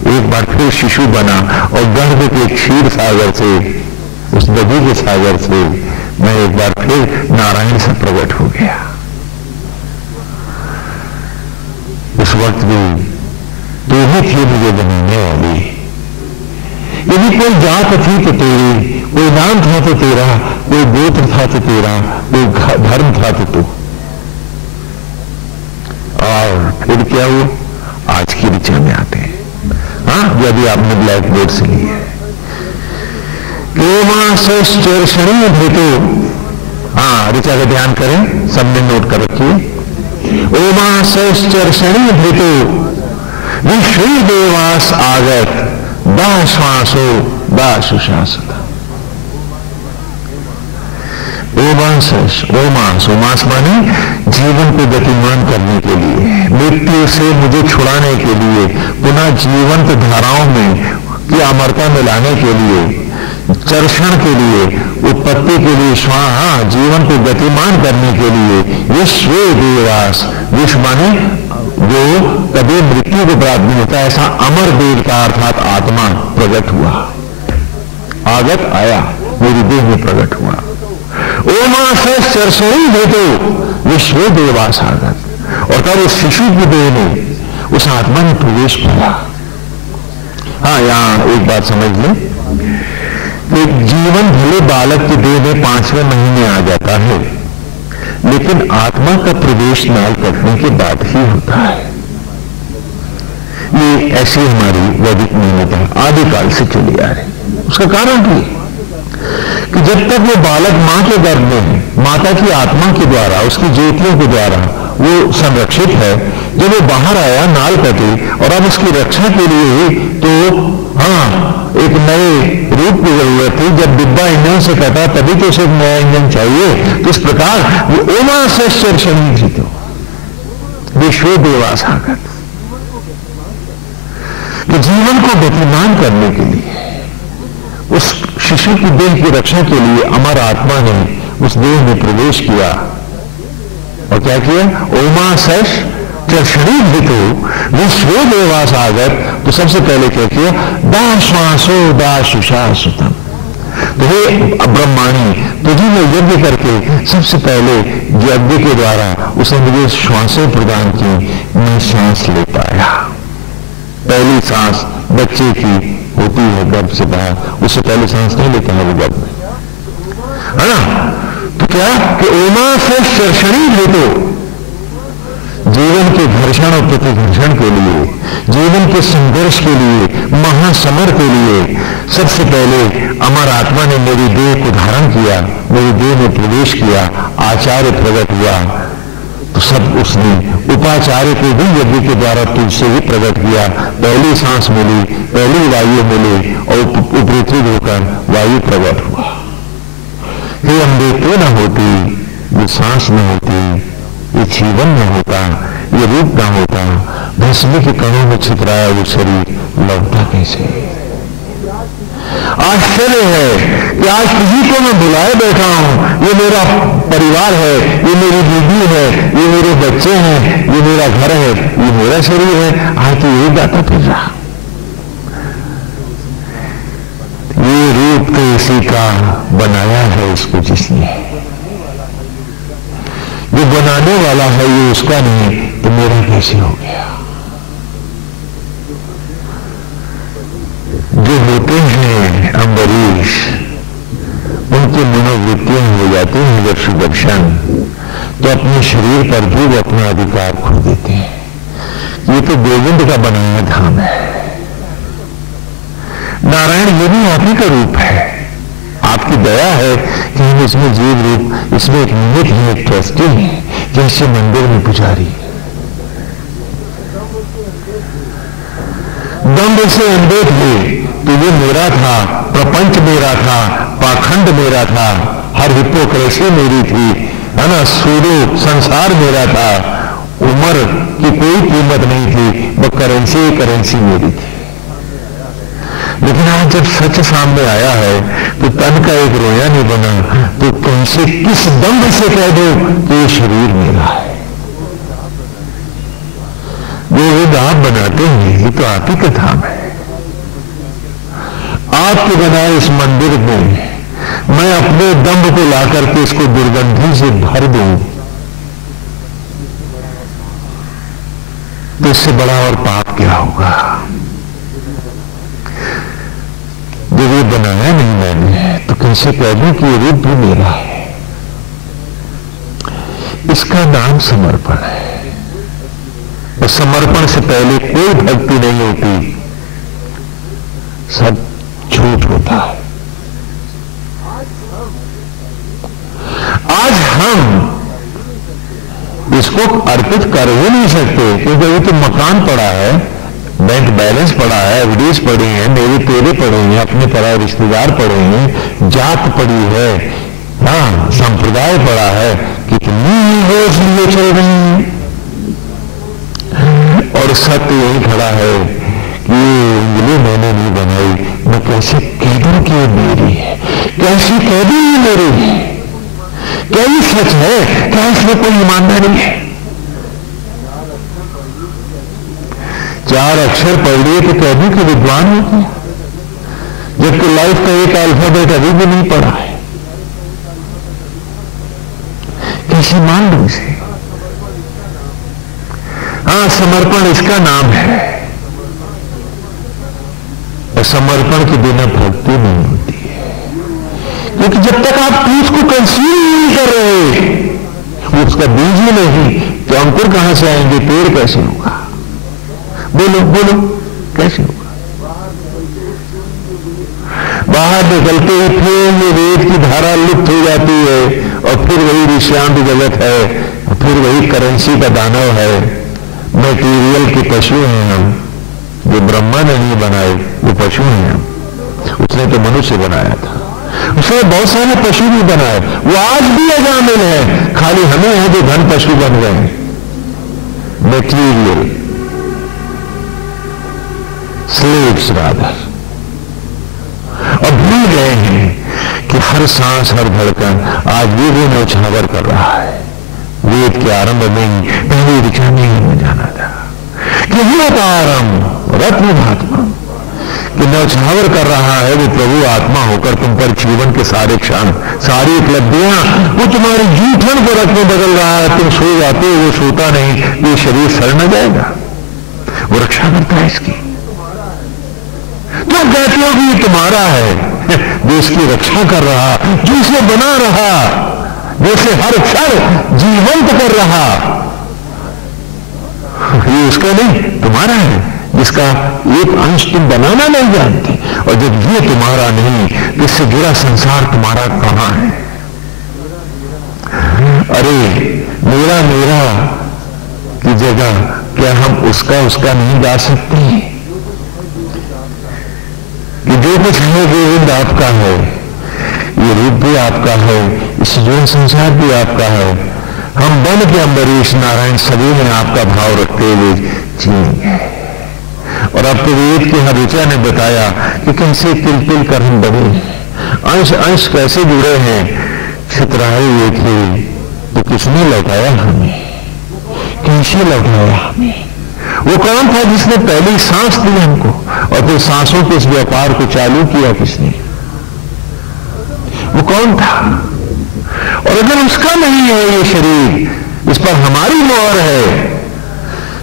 एक बार फिर शिशु बना और गर्भ के क्षीर सागर से, उस नदी के सागर से मैं एक बार फिर नारायण से प्रकट हो गया। उस वक्त भी तू ही थी मुझे बनाने वाली। यदि कोई जात थी तो तेरी, कोई नाम था तो तेरा, कोई गोत्र था तो तेरा, कोई धर्म था तो तू। और फिर क्या हुआ? आज की ऋचा में आते हैं। हाँ, यदि आपने ब्लैक बोर्ड से ली है, शरीर भेटो। हाँ, ऋचा का ध्यान करें, सबने नोट कर रखिए। ओमा शरीर भेटो विश्व देवास आगत दाश्वासो दाशुशासता। ओमास माने जीवन को गतिमान करने के लिए, मृत्यु से मुझे छुड़ाने के लिए, पुनः जीवंत धाराओं में की अमरता में लाने के लिए, चर्षण के लिए, उत्पत्ति के लिए, स्वाहा जीवन को गतिमान करने के लिए विश्व देवास, विश्व माने जो कभी मृत्यु को प्राप्त नहीं होता, ऐसा अमर देव का अर्थात आत्मा प्रकट हुआ, आगत आया, मेरी देह में प्रकट हुआ। ओमास चर्षणी भेदो विश्व देवास आगत, और तब उस शिशु की देह में उस आत्मा ने प्रवेश किया। हाँ, यहां एक बात समझ लें कि जीवन भले बालक की देह में 5वें महीने आ जाता है, लेकिन आत्मा का प्रवेश नाल कटने के बाद ही होता है। ये ऐसी हमारी वैदिक मान्यता आदिकाल से चली आ रही। उसका कारण भी कि जब तक वो बालक मां के गर्भ में है, माता की आत्मा के द्वारा, उसकी ज्योतियों के द्वारा वो संरक्षित है। जब वो बाहर आया, नाल कटी, और अब उसकी रक्षा के लिए तो एक नए रूप की जरूरत थी। जब डिब्बा इंजन से कटा तभी तो उसे एक नया इंजन चाहिए। तो इस प्रकार वो ओमासश्चर्षणी थी, तो विश्व देवासागत कि जीवन को गतिमान करने के लिए, उस शिशु की देह की रक्षा के लिए अमर आत्मा ने उस देह में प्रवेश किया। और क्या किया? ओमासश चर्षणी भितो विश्व देवासागत। तो सबसे पहले क्या किया? दाश्वासो दाशुषासुतम। तो हे ब्रह्माणी, तुझे मैं यज्ञ करके सबसे पहले यज्ञ के द्वारा उसने मुझे श्वासें प्रदान की, मैं सांस ले पाया। पहली सांस बच्चे की होती है गर्भ से बाहर, उससे पहले सांस नहीं लेता है वो गर्भ में, है ना? तो क्या कि ओमासश चर्षणी भितो, जीवन के घर्षण और प्रतिघर्षण के लिए, जीवन के संघर्ष के लिए, महासमर के लिए सबसे पहले अमर आत्मा ने मेरी देह को धारण किया, मेरी देह में प्रवेश किया, आचार्य प्रकट हुआ। तो सब उसने उपाचार्य को भी यज्ञ के द्वारा तुझसे ही प्रकट किया। पहली सांस मिली, पहली वायु मिली, और उपृथ्वी होकर वायु प्रकट हुआ। ये अमृत न होती, ये सांस न होती, ये जीवन न होता, ये रूप न होता, भस्मी के कणों में छितराया वो शरीर लौटा कैसे? आश्चर्य है कि आज किसी को मैं बुलाए बैठा हूं, ये मेरा परिवार है, ये मेरी बीवी है, ये मेरे बच्चे हैं, ये मेरा घर है, ये मेरा शरीर है, आज तो यही गाता फिर रहा। ये रूप तो इसी का बनाया है, इसको जिसने, जो बनाने वाला है ये उसका नहीं, तो मेरा कैसे हो गया? जो होते हैं अम्बरीश, उनकी मनोवृत्तियां हो जाती हैं जब सुदर्शन, तो अपने शरीर पर भी वो अपना अधिकार खो देते हैं। ये तो गोविंद का बनाया धाम है। नारायण ये भी आप ही का रूप है, आपकी दया है कि हम इसमें जीव रूप, इसमें एक निमित्त है, एक ट्रस्टी है, जैसे मंदिर में पुजारी। दंड से अंधे थे तो ये मेरा था, प्रपंच मेरा था, पाखंड मेरा था, हर हिपोक्रेसी मेरी थी, है ना, सूडो संसार मेरा था, उम्र की कोई कीमत नहीं थी, वो करेंसी मेरी थी। लेकिन आज जब सच सामने आया है तो तन का एक रोया नहीं बना, तो कैसे किस दंड से कह दो कि ये शरीर मेरा है? गोविंद आप बनाते हैं, ये तो आप ही का धाम है। आपके बनाए इस मंदिर में मैं अपने दंभ को लाकर के इसको दुर्गंधी से भर दूं, तो इससे बड़ा और पाप क्या होगा? जब ये बनाया नहीं मैंने, तो कैसे कह दूं कि ये रूप भी मेरा है? इसका नाम समर्पण है। और समर्पण से पहले कोई भक्ति नहीं होती, सब झूठ होता है। आज हम इसको अर्पित कर ही नहीं सकते, क्योंकि अभी तो मकान पड़ा है, बैंक बैलेंस पड़ा है, एफडीज पड़ी हैं, मेरे तेरे पड़े हैं, अपने पराए रिश्तेदार पड़े हैं, जात पड़ी है, हाँ, संप्रदाय पड़ा है, कितनी है इसलिए चल रही है। और सत्य यही खड़ा है कि ये उंगली मैंने नहीं बनाई, मैं कैसे कह दूं कि ये मेरी है, कैसे कह दूं ये मेरी है, क्या ये सच है, क्या इसमें कोई ईमानदारी है। 4 अक्षर पढ़ लिए तो कह दूं कि विद्वान हो गया, जबकि लाइफ का एक अल्फाबेट अभी भी नहीं पढ़ा है, कैसे मान लूं इसे। हाँ, समर्पण इसका नाम है, और समर्पण के बिना भक्ति नहीं होती है, क्योंकि जब तक आप बीज को कंसीव नहीं कर रहे, उसका बीज ही नहीं तो अंकुर कहां से आएंगे, पेड़ कैसे होगा। बोलो बोलो, कैसे होगा। बाहर निकलते ही फिर ये वेद की धारा लुप्त हो जाती है, और फिर वही विश्रांत जगत है, और फिर वही करेंसी का दानव है, मटेरियल के पशु हैं हम, जो ब्रह्मा ने नहीं बनाए वो पशु हैं हम। उसने तो मनुष्य बनाया था, उसने बहुत सारे पशु भी बनाए, वो आज भी अजामिल है, खाली हमें है जो धन पशु बन गए हैं, मटेरियल स्लेव्स रादर। और भूल गए हैं कि हर सांस हर धड़कन आज भी वो न्यौछावर कर रहा है। वेद के आरंभ में ही पहली ऋचा में ही जाना था कि आरंभ रत्न भात्मा, कि न्यौछावर कर रहा है वो प्रभु आत्मा होकर तुम पर जीवन के सारे क्षण, सारी उपलब्धियां, वो तुम्हारी जूठन को रत्न बदल रहा है। तुम सो जाते हो, वो सोता नहीं, ये शरीर सड़ न जाएगा, वो रक्षा करता है इसकी। तुम कहते हो कि ये तुम्हारा है, जो इसकी रक्षा कर रहा, जो इसे बना रहा, जैसे हर क्षण जीवंत कर रहा, ये उसका नहीं तुम्हारा है, जिसका एक अंश तुम बनाना नहीं जानते। और जब ये तुम्हारा नहीं तो इससे जुड़ा संसार तुम्हारा कहां है। अरे मेरा मेरा की जगह क्या हम उसका उसका नहीं गा सकते कि जो कुछ है गोविंद आपका है, ये रूप भी आपका है, इससे जुड़ा संसार भी आपका है। हम बन के अम्बरीश नारायण सभी में आपका भाव रखते हुए जिएंगे। और अब तो वेद के हर ऋचा ने बताया कि कैसे तिल तिल कर हम बने, अंश अंश कैसे जुड़े हैं। छितराए हुए थे तो किसने लौटाया हमें, कैसे लौटाया हमें। वो कौन था जिसने पहली सांस दी हमको, और फिर सांसों के इस व्यापार को चालू किया किसने, वो कौन था। और अगर उसका नहीं है ये शरीर, इस पर हमारी मोहर है,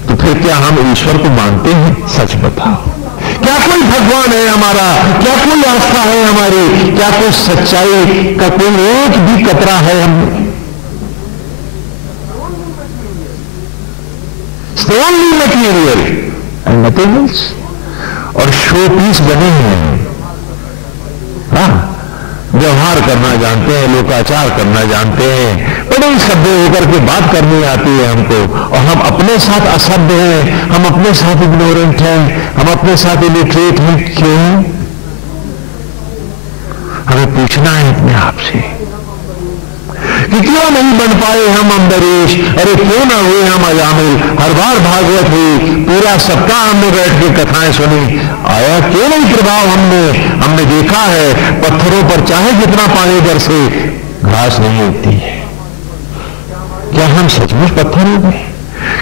तो फिर क्या हम ईश्वर को मानते हैं। सच बताओ, क्या कोई भगवान है हमारा, क्या कोई आस्था है हमारी, क्या कोई सच्चाई का कोई एक भी कतरा है हम। Only material and nothing else. और शो पीस बने हैं, हाँ, व्यवहार करना जानते हैं, लोकाचार करना जानते हैं, बड़े सभ्य होकर के बात करनी आती है हमको, और हम अपने साथ असभ्य हैं, हम अपने साथ इग्नोरेंट हैं, हम अपने साथ इलिटरेट हैं। क्यों? हमें पूछना है अपने आप से कि क्यों नहीं बन पाए हम अम्बरीश, अरे क्यों ना हुए हम अजामिल। हर बार भागवत हुई, पूरा सप्ताह हमने बैठ के कथाएं सुनी, आया क्यों नहीं प्रभाव। हमने देखा है पत्थरों पर चाहे जितना पानी बरसे घास नहीं उगती है। क्या हम सचमुच पत्थर हो गए?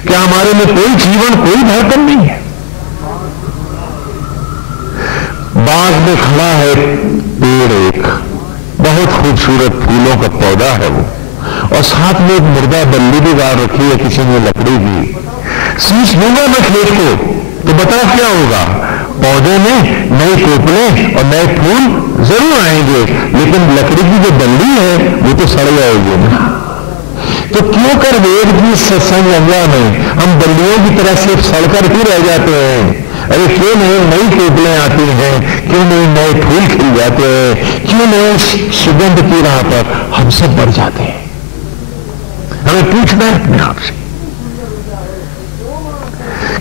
क्या हमारे में कोई जीवन, कोई धड़कन नहीं है? बाग में खड़ा है पेड़, एक बहुत खूबसूरत फूलों का पौधा है वो, और साथ में एक मुर्दा बल्ली भी गाड़ रखी है किसी ने, लकड़ी भी। सींच लूंगा मैं खेत को तो बताओ क्या होगा। पौधे में नए कोपले और नए फूल जरूर आएंगे, लेकिन लकड़ी की जो बल्ली है वो तो सड़ जाएगी ना। तो क्यों कर वेद की सत्संग गंगा में हम बल्लियों की तरह सिर्फ सड़कर ही रह जाते हैं? अरे क्यों नहीं नई कोपलें आती हैं, क्यों नहीं नए फूल खिल जाते हैं, क्यों नहीं सुगंध की राह पर हम सब बढ़ जाते हैं? हमें पूछना है अपने आप से।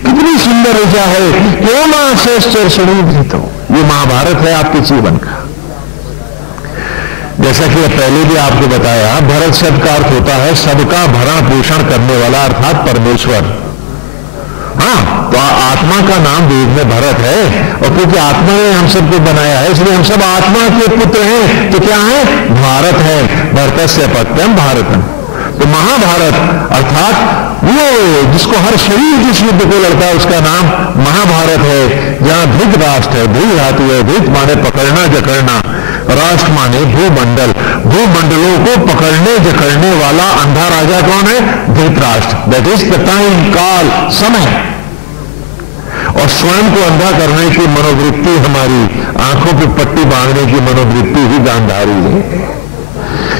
कितनी सुंदर ऋचा है, क्यों मां श्रेष्ठ सुनी तो ये महाभारत है आपके जीवन का। जैसा कि पहले भी आपको बताया, भरत शब्द का अर्थ होता है सबका भरण पोषण करने वाला, अर्थात परमेश्वर। हाँ, तो आत्मा का नाम वेद में भरत है, और क्योंकि आत्मा ने हम सबको बनाया है इसलिए हम सब आत्मा के पुत्र हैं। तो क्या है? भारत है। भरतस्य पत्यम भारतम। तो महाभारत अर्थात वो जिसको हर शरीर जिस युद्ध को लड़ता है उसका नाम महाभारत है। जहां धृतराष्ट्र है, धृत धातु है, धृत माने पकड़ना जकड़ना, राष्ट्र माने भूमंडल, भूमंडलों को पकड़ने जकड़ने वाला अंधा राजा कौन है? Dhritarashtra. That is the time, काल, समय। और स्वयं को अंधा करने की मनोवृत्ति, हमारी आंखों पे पट्टी बांधने की मनोवृत्ति ही गांधारी है।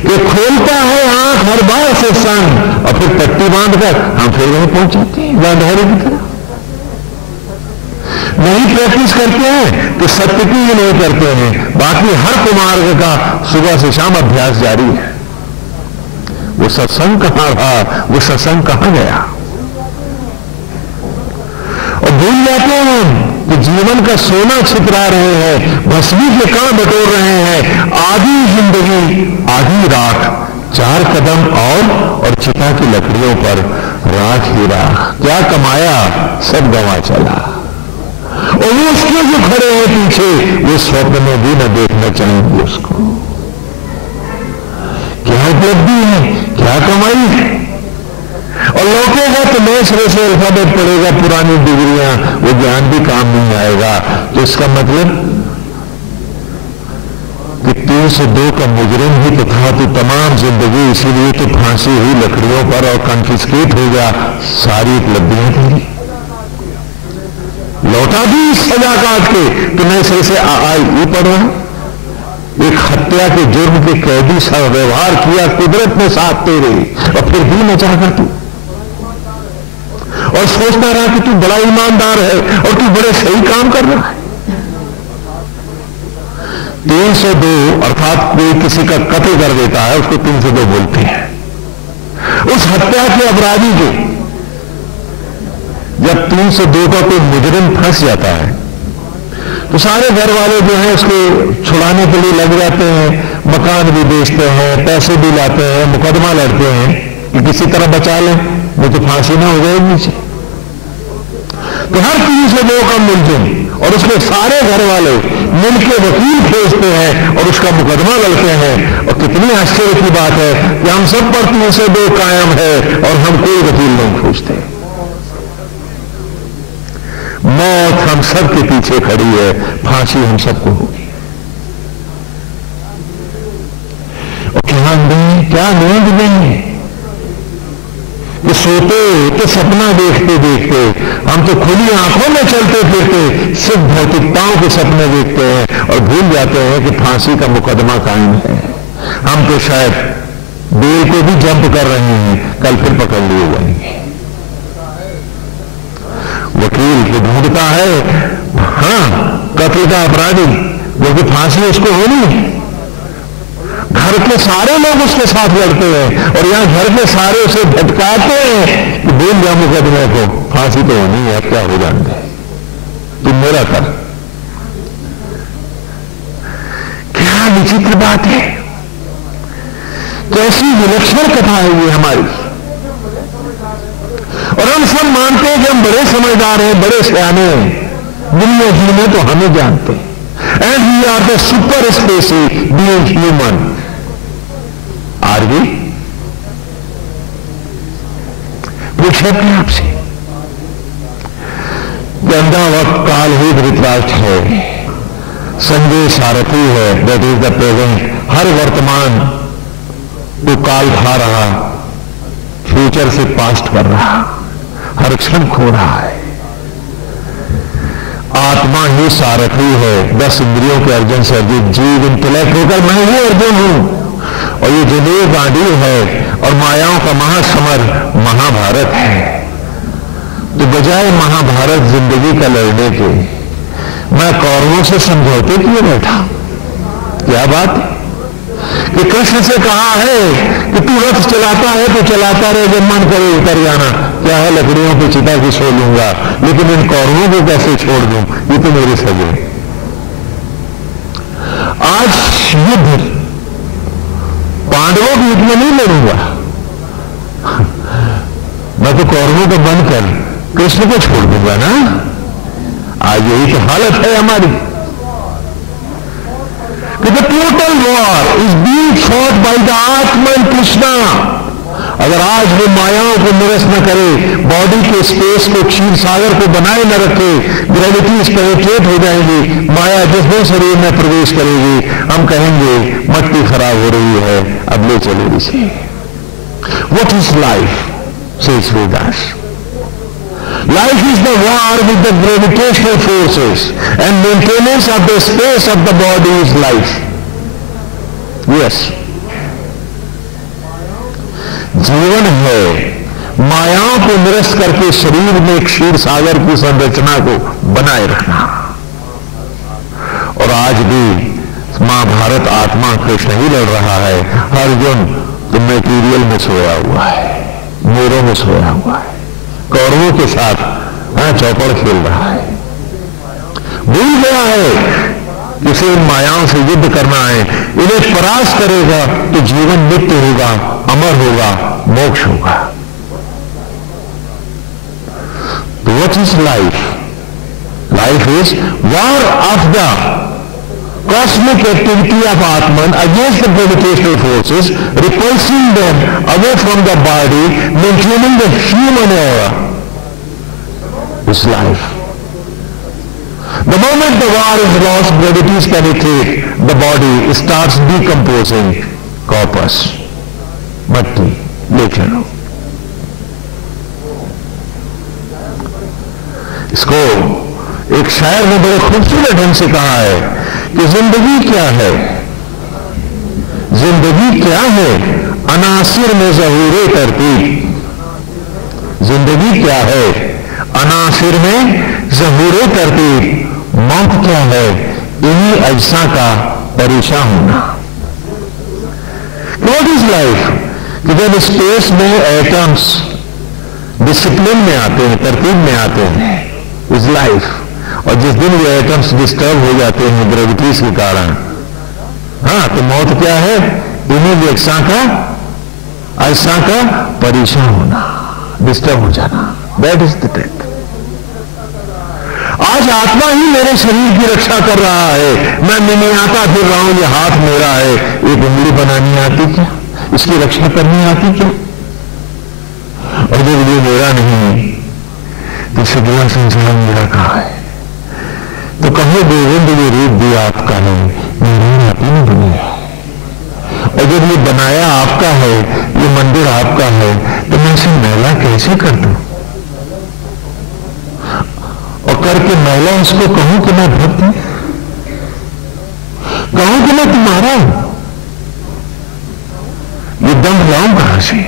ये खोलता है आंख हर बार से संग, और फिर पट्टी बांधकर हम फिर वहीं पहुंच जाते हैं गांधारी की तरह। नहीं प्रैक्टिस करते हैं तो सत्य की ही नहीं करते हैं। बाकी हर कुमार्ग का सुबह से शाम अभ्यास जारी है। वो सत्संग कहां रहा, वो सत्संग कहां गया, और भूल जाते हैं कि जीवन का सोना छितरा रहे हैं, भस्मी के कण बटोर रहे हैं। आधी जिंदगी आधी राख, 4 कदम और चिता की लकड़ियों पर राख ही राख। क्या कमाया, सब गंवा चला। और वो उसके जो खड़े हैं पीछे, वो स्वप्न में भी न देखना चाहेंगे उसको। क्या उपलब्धि है, क्या कमाई है। और लौटेगा तो नए सिरे से अल्फाबेट पड़ेगा, पुरानी डिग्रियां, वो ज्ञान भी काम नहीं आएगा। तो इसका मतलब कि 302 का मुजरिम ही तो था, तो तमाम जिंदगी इसीलिए तो फांसी हुई लकड़ियों पर और कॉन्फिस्केट हो गया सारी उपलब्धियां तेरी। लौटा दी सजा काट के, तो नए सिरे से ये पढ़ रहा। एक हत्या के जुर्म के कैदी सा व्यवहार किया कुदरत ने साथ तेरे, और फिर भी न चाहता तू, और सोचता रहा कि तू बड़ा ईमानदार है और तू बड़े सही काम कर रहा है। 302 अर्थात कोई किसी का कत्ल कर देता है उसको 302 बोलते हैं। उस हत्या के अपराधी को जब 302 का कोई मुजरिम फंस जाता है तो सारे घर वाले जो हैं उसको छुड़ाने के लिए लग जाते हैं, मकान भी बेचते हैं, पैसे भी लाते हैं, मुकदमा लड़ते हैं कि किसी तरह बचा लें, वो तो फांसी ना हो जाएगी नीचे। तो हर 302 का मुलजिम और उसके सारे घर वाले मिलकर वकील भेजते हैं और उसका मुकदमा लड़ते हैं। और कितनी आश्चर्य की बात है कि हम सब पर 302 कायम है और हम कोई वकील नहीं खोजते। मौत हम सब के पीछे खड़ी है, फांसी हम सबको होगी। और क्या नहीं, क्या नींद नहीं, ये सोते तो सपना देखते देखते, हम तो खुली आंखों में चलते फिरते सिर्फ भौतिकताओं के सपने देखते हैं और भूल जाते हैं कि फांसी का मुकदमा कायम है। हम तो शायद बेल को भी जंप कर रहे हैं, कल फिर पकड़ लिए जाएंगे। वकील को ढूंढता है, हाँ, कत्ल का अपराधी, वो भी फांसी उसको होनी है। घर के सारे लोग उसके साथ लड़ते हैं और यहां घर के सारे उसे भटकाते हैं कि भूल जा मुकदमे को, फांसी तो होनी है, क्या हो जाने, तुम मेरा कर। क्या विचित्र बात है, कैसी विलक्षण कथा है ये हमारी। और हम सब मानते हैं कि हम बड़े समझदार हैं, बड़े सियाने हैं। दुनिया जी में तो हमें जानते हैं, and we are the super species being human. Are we? पूछे अपने आपसे। गंदा वक्त काल ही धृतराष्ट्र है, संजय सारथी है, दैट इज द प्रेजेंट। हर वर्तमान को काल खा रहा, फ्यूचर से पास्ट कर रहा, हर क्षण खो रहा है। आत्मा ही सारथी है, 10 इंद्रियों के अर्जुन से अर्जुन, जीव इंटेलेक्ट होकर मैं ही अर्जुन हूं। और ये जलेब गांडी है और मायाओं का महासमर महाभारत है। तो बजाय महाभारत जिंदगी का लड़ने के, मैं कौरवों से समझौते किए बैठा। क्या बात है कि कृष्ण से कहा है कि तू रथ चलाता है तो चलाता रहे, जब मन करे उतर जाना। क्या है, लकड़ियों की चिता की सो लूंगा, लेकिन इन कौरवों को कैसे छोड़ दूं, ये तो मेरे सगे। आज युद्ध पांडवों के युद्ध में नहीं लड़ूंगा, मैं तो कौरवों को बंद कर कृष्ण को छोड़ दूंगा ना। आज यही तो हालत है हमारी। The total war is being fought by the Atman Krishna। अगर आज वो मायाओं को निरस्त न करे, बॉडी के स्पेस को, क्षीर सागर को बनाए न रखे, ग्रेविटी पेनिट्रेट हो जाएंगी, माया जिस दिन शरीर में प्रवेश करेगी, हम कहेंगे मट्टी खराब हो रही है, अब ले चलो इसे। What is life? says Vedas. Life is the war with the gravitational forces and maintenance of the space of the body is life. Yes. जीवन है मायाओं को निरस्त करके शरीर में क्षीर सागर की संरचना को बनाए रखना। और आज भी महाभारत आत्मा कृष्ण ही लड़ रहा है। अर्जुन तो मेटीरियल में सोया हुआ है, मोरों में सोया हुआ है, कौरवों के साथ चौपड़ खेल रहा है। भूल गया है किसे इन मायाओं से युद्ध करना है। इन्हें परास्त करेगा तो जीवन नित्य होगा, अमर होगा, मोक्ष होगा। तो what is life? Life is war of the cosmic activity of Atman against the gravitational forces, repulsing them away from the body, maintaining the human era. Is life. The moment the war is lost, gravities penetrate the body, starts decomposing corpus. मट्टी ले चलो। इसको एक शायर ने बड़े खूबसूरत ढंग से कहा है कि जिंदगी क्या है? जिंदगी क्या है? अनासिर में ज़हूरे तरतीब। जिंदगी क्या है? अनासिर में ज़हूरे तरतीब। मौत क्या है? इन्हीं अज्सा का परेशान होना। What is life? कि जब स्पेस में एटम्स डिसिप्लिन में आते हैं, तरतीब में आते हैं, इज लाइफ। और जिस दिन ये एटम्स डिस्टर्ब हो जाते हैं ग्रेविटीज के कारण, तो मौत क्या है? इन्हीं अज्सा का परेशान होना, डिस्टर्ब हो जाना। That is the death. आज आत्मा ही मेरे शरीर की रक्षा कर रहा है। मैं मिनियाता फिर रहा हूं, ये हाथ मेरा है। एक उंगली बनानी आती क्या? इसकी रक्षा करनी आती क्या? और जब ये मेरा नहीं तो सगला संसार मेरा कहां है? तो कहो गोविंद ये रूप भी आपका है, मेरी आपने नहीं बनाया। और जब ये बनाया आपका है, ये मंदिर आपका है, तो मैं इसे मैला कैसे कर दूं? और करके मैला उसको कहूं कि मैं भक्त हूं, कहूं कि मैं तुम्हारा हूं, ये दम लाऊं कहां से?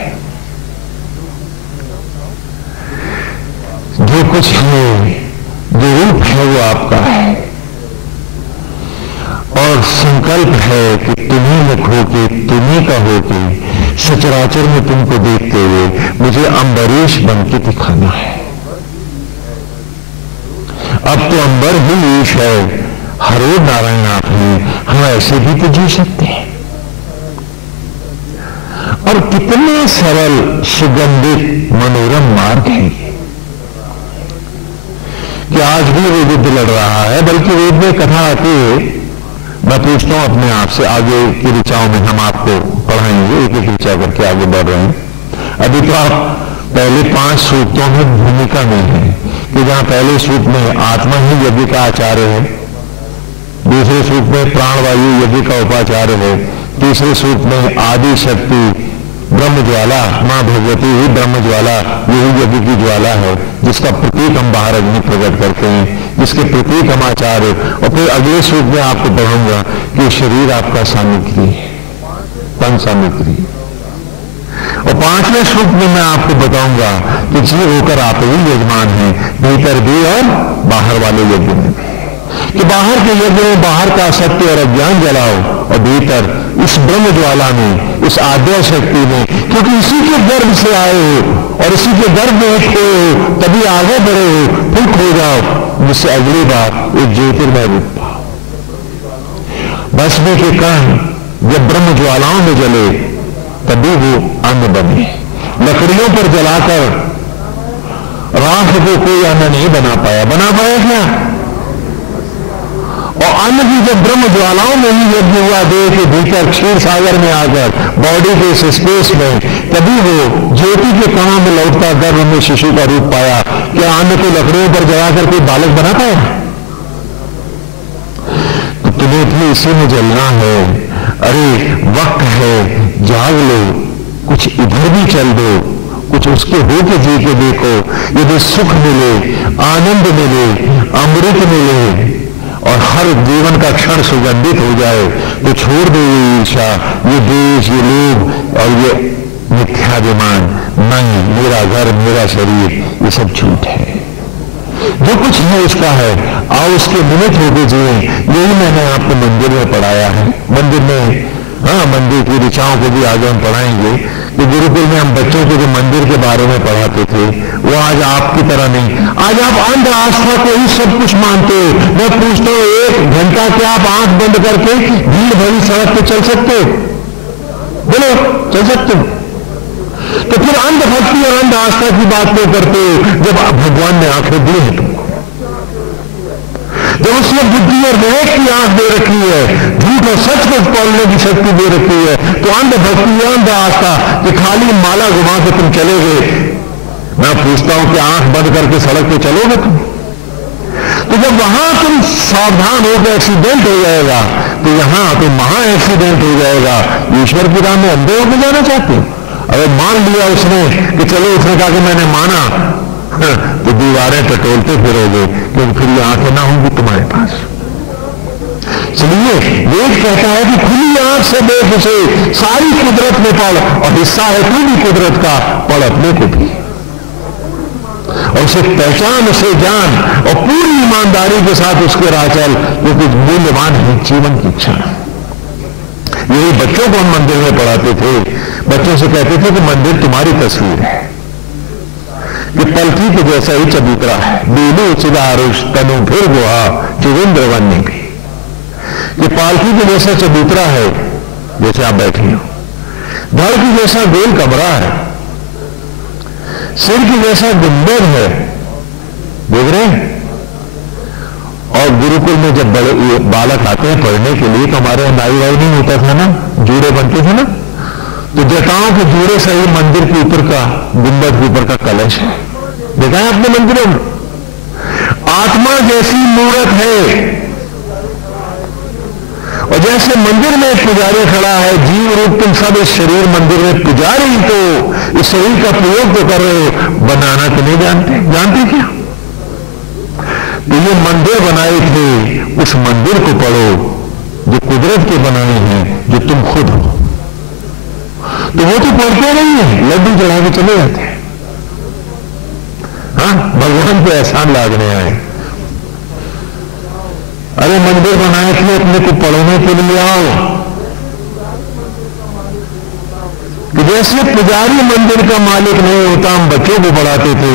जो कुछ है, जो रूप है वो आपका है। और संकल्प है कि तुम्ही मुख होके, तुम्ही का होके, सचराचर में तुमको देखते हुए मुझे अम्बरीश बन के दिखाना है। अब तो अंबर ही ईश है, हरो नारायण आप ही, हम ऐसे भी तो जी सकते हैं। और कितने सरल, सुगंधित, मनोरम मार्ग है कि आज भी वो युद्ध लड़ रहा है। बल्कि वेद में कथा आती है, मैं पूछता हूं अपने आप से, आगे की ऋचाओं में हम आपको पढ़ाएंगे, एक एक ऋचा करके आगे बढ़ रहे हैं। अभी तो आप पहले 5 सूक्तों में भूमिका में है कि जहां पहले सूक्त में आत्मा ही यज्ञ का आचार्य है, दूसरे सूक्त में प्राणवायु यज्ञ का उपाचार्य है, तीसरे सूक्त में आदि शक्ति ब्रह्म ज्वाला, मां भगवती ही ब्रह्म ज्वाला, यही यज्ञ की ज्वाला है, जिसका प्रतीक हम बाहर अग्नि प्रकट करते हैं, जिसके प्रतीक हम आचार्य। और फिर अगले सूत्र में आपको पढ़ूंगा कि शरीर आपका सामग्री है, तन सामग्री। और 5वें सूत्र में मैं आपको बताऊंगा कि जीव होकर आप ही यजमान हैं, भीतर भी और बाहर वाले यज्ञ में भी। कि बाहर के यज्ञ में बाहर का असत्य और अज्ञान जलाओ, और भीतर इस ब्रह्म ज्वाला में, इस आद्या शक्ति में, क्योंकि इसी के गर्भ से आए हो और इसी के गर्भ में उठे हो, तभी आगे बढ़े हो, फिर खो जाओ, जिससे अगली बार एक ज्योतिर्मय रूप पाओ। भस्म के कण जब ब्रह्म ज्वालाओं में जले तभी वो अन्न बने। लकड़ियों पर जलाकर राख को कोई अन्न नहीं बना पाया क्या? और अन्न भी जब ब्रह्म ज्वालाओं में ही यज्ञ हुआ देह के भीतर क्षीर सागर में आकर बॉडी के इस स्पेस में, तभी वो ज्योति के कणों में लौटता गर्भ में शिशु का रूप पाया। क्या अन्न को लकड़ियों पर जलाकर कोई बालक बना पाया? तो तुम्हें भी इसी में जलना है। अरे वक्त है, जाग लो, कुछ इधर भी चल दो, कुछ उसके होके जी के देखो। यदि सुख मिले, आनंद मिले, अमृत मिले और हर जीवन का क्षण सुगंधित हो जाए तो छोड़ दो ये ईर्षा, ये देश, ये लोग और ये मिथ्याभिमान। नहीं, मेरा घर, मेरा शरीर, ये सब झूठ है। जो कुछ है उसका है, आओ उसके निमित्त होके जिए। यही मैंने आपको मंदिर में पढ़ाया है। मंदिर में, हाँ, मंदिर की ऋचाओं को भी आगे हम पढ़ाएंगे कि गुरुकुल में हम बच्चों को जो मंदिर के बारे में पढ़ाते थे वो आज आपकी तरह नहीं। आज आप अंध आस्था को ही सब कुछ मानते हो। मैं पूछता हूं, 1 घंटा क्या आप आंख बंद करके भीड़ भरी सड़क पे चल सकते हो? बोलो, चल सकते हो? तो फिर अंध भक्ति और अंध आस्था की बात क्यों करते हो जब भगवान ने आंखें दी है तुमको? जब उसने बुद्धि और विवेक की आंख दे रखी है, झूठ और सच को तोलने की शक्ति दे रखी है, तो अंध भक्ति, अंध आस्था कि खाली माला घुमा के तुम चले गए। मैं पूछता हूं कि आंख बंद करके सड़क पे चलोगे तुम? तो जब वहां तुम सावधान हो गए एक्सीडेंट हो जाएगा, तो यहां तो महा एक्सीडेंट हो जाएगा। ईश्वर की राह में अंधे होकर जाना चाहते हो? अगर मान लिया उसने कि चलो, उसने कहा कि मैंने माना, तो दीवारें टटोलते फिरोगे, क्योंकि फिर ये आंखें ना होंगी तुम्हारे पास। चलिए, वेद कहता है कि खुली आंख से देख उसे, सारी कुदरत में पढ़, और हिस्सा है तू भी कुदरत का, पढ़ अपने को भी, और उसे पहचान, उसे जान, और पूरी ईमानदारी के साथ उसके राह चल, क्योंकि मूल्यवान है जीवन की इच्छा। यही बच्चों को हम मंदिर में पढ़ाते थे। बच्चों से कहते थे कि मंदिर तुम्हारी तस्वीर है, कि पलकी के जैसा ही चबूतरा है, बेलू चिदारुष तनु फिर गुहा चिविंद्र वन्य की, कि पालकी के जैसा चबूतरा है जैसे आप बैठे हो, धड़ की जैसा गोल कमरा है, सिर की जैसा गुंबद है, देख रहे हैं? और गुरुकुल में जब बड़े बालक आते हैं पढ़ने के लिए, तो हमारे नाई वाई नहीं होता था ना, जूड़े बनते थे ना, तो जटाओं के जूड़े से ही मंदिर के ऊपर का, गुंबद के ऊपर का कलश है। देखा है आपने मंदिरों में? आत्मा जैसी मूर्त है, और जैसे मंदिर में एक पुजारी खड़ा है, जीव रूप तुम सब इस शरीर मंदिर में पुजारी, तो इस शरीर का प्रयोग तो कर रहे हो, बनाना तो नहीं जानते क्या? तो ये मंदिर बनाए थे, उस मंदिर को पढ़ो जो कुदरत के बनाए हैं, जो तुम खुद हो। तो वो तो पढ़ते नहीं है, लड्डू चढ़ा के चले जाते हैं। हाँ, भगवान पे एहसान लादने आए। अरे मंदिर बनाए थे अपने को पढ़ने के लिए आओ। कि जैसे पुजारी मंदिर का मालिक नहीं होता, हम बच्चों को पढ़ाते थे,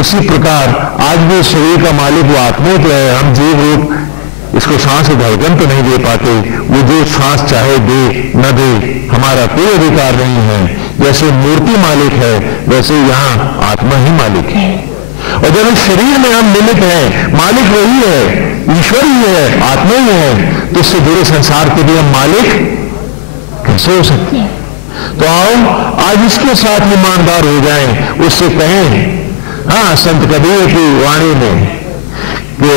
उसी प्रकार आज भी शरीर का मालिक वो आत्मा तो है। हम जीव रूप इसको सांस धड़कन तो नहीं दे पाते, वो जो सांस चाहे दे न दे, हमारा कोई अधिकार नहीं है। जैसे मूर्ति मालिक है, वैसे यहाँ आत्मा ही मालिक है। और जब इस शरीर में हम निमित्त हैं, मालिक वही है, ईश्वर ही है, आत्मा ही है, तो इससे जुड़े संसार के लिए हम मालिक कैसे हो सकते हैं? तो आओ आज इसके साथ ईमानदार हो जाएं, उससे कहें, हाँ, संत कबीर की वाणी में कि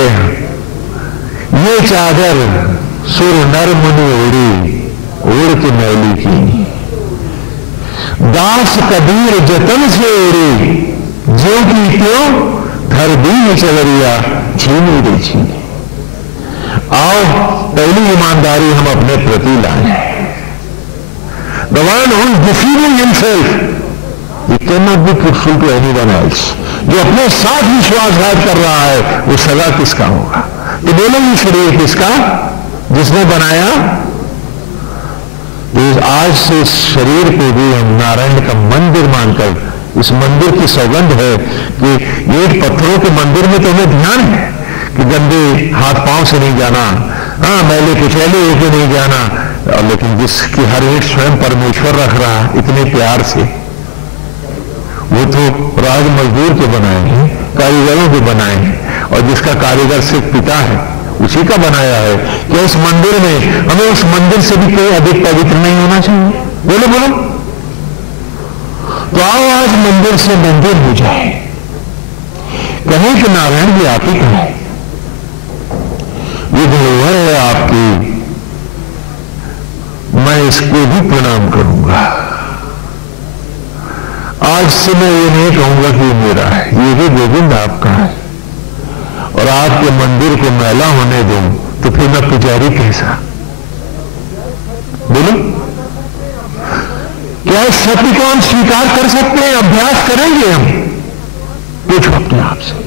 ये चादर सुर नर मुनि ओढ़ी, ओढ़ के मैली की, दास कबीर जतन से ओढ़ी, ज्यों की त्यों धर दीन चलरिया छीनी रे छीनी। आओ पहली ईमानदारी हम अपने प्रति लाएं। The one who is deceiving himself, he cannot be truthful to anyone else. जो अपने साथ विश्वासघात कर रहा है, वो सजा किसका होगा? तो बोलो ये शरीर किसका? जिसने बनाया। तो आज से इस शरीर को भी हम नारायण का मंदिर मानकर, इस मंदिर की सौगंध है कि ये पत्थरों के मंदिर में तो हमें ध्यान है कि गंदे हाथ पांव से नहीं जाना, हाँ, मैले कुचैले होके नहीं जाना, लेकिन जिसकी हर एक स्वयं परमेश्वर रख रहा है इतने प्यार से, वो तो राज मजदूर के बनाए हैं, कारीगरों के बनाए हैं, और जिसका कारीगर सिर्फ पिता है उसी का बनाया है। क्या इस मंदिर में हमें उस मंदिर से भी कोई अधिक पवित्र नहीं होना चाहिए? बोलो बोलो। तो आओ आज मंदिर से मंदिर हो जाए, कहीं कि नारायण जी आप ही कहें, ये धरोहर है आपकी, मैं इसको भी प्रणाम करूंगा। आज से मैं ये नहीं कहूंगा कि ये मेरा है, ये भी गोविंद आपका है, और आपके मंदिर को मैला होने दूं तो फिर मैं पुजारी कैसा? बोलो, क्या इस सत्य को हम स्वीकार कर सकते हैं? अभ्यास करेंगे हम? पूछो अपने आप से।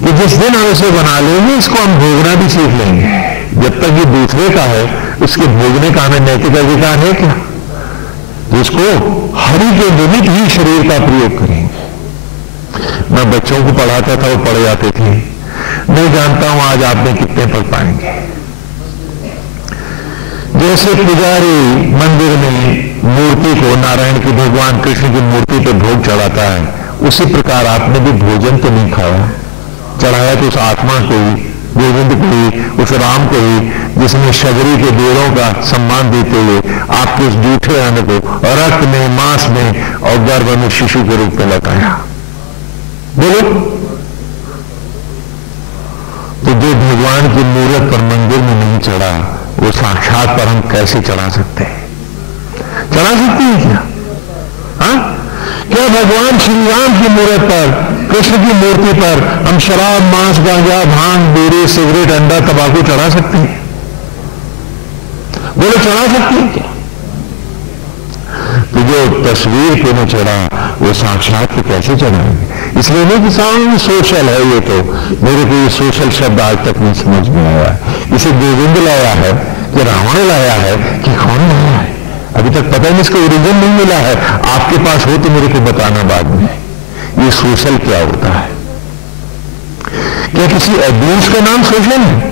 कि जिस दिन हम इसे बना लेंगे, इसको हम भोगना भी सीख लेंगे। जब तक ये दूसरे का है, उसके भोगने का हमें नैतिक अधिकार है क्या? जिसको हरि के निमित्त ही शरीर का प्रयोग करेंगे। मैं बच्चों को पढ़ाता था, वो पढ़ जाते थे। नहीं जानता हूं आज आप में कितने पढ़ पाएंगे। जैसे पुजारी मंदिर में मूर्ति को, नारायण की, भगवान कृष्ण की मूर्ति पर भोग चढ़ाता है, उसी प्रकार आपने भी भोजन तो नहीं खाया, चढ़ाया तो उस आत्मा को ही, गोविंद को ही, उस राम को ही, जिसने शबरी के देवों का सम्मान देते हुए आपके उस जूठे अन्न को रक्त में, मांस में और गर्भ में शिशु के रूप में लौटाया। बोलो, तो जो भगवान की मूर्त पर मंदिर में नहीं चढ़ा, वो साक्षात पर हम कैसे चढ़ा सकते हैं? चढ़ा सकते हैं क्या? हाँ, क्या भगवान श्री राम की मूर्त पर, कृष्ण की मूर्ति पर हम शराब, मांस, गांजा, भांग, बीड़ी, सिगरेट, अंडा, तंबाकू चढ़ा सकते हैं? बोलो, चढ़ा सकते हैं क्या? तो जो तस्वीर पे न चढ़ा, वो साक्षात पे कैसे चढ़ाएंगे? इसलिए नहीं कि सामने सोशल है, ये तो मेरे को ये सोशल शब्द आज तक नहीं समझ में आया। इसे गोविंद लाया है कि रावण लाया है कि कौन लाया है, अभी तक पता नहीं, इसका ओरिजिन नहीं मिला है। आपके पास हो तो मेरे को बताना बाद में, ये सोशल क्या होता है? क्या किसी अब्यूज का नाम सोशल है?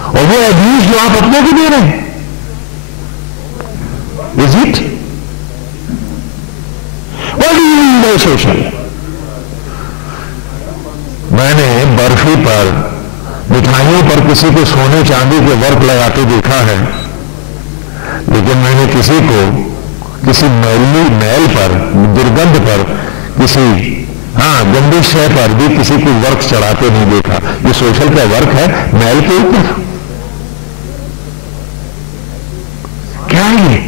और वो अब्यूज जो आप अपने को दे रहे हैं, is it? What do you mean by social? मैंने बर्फी पर, मिठाइयों पर किसी को सोने चांदी के वर्क लगाते देखा है, लेकिन मैंने किसी को किसी मैल पर, दुर्गंध पर, किसी गंदी शय पर भी किसी को वर्क चढ़ाते नहीं देखा। ये सोशल का वर्क है मैल के ऊपर? क्या है ये?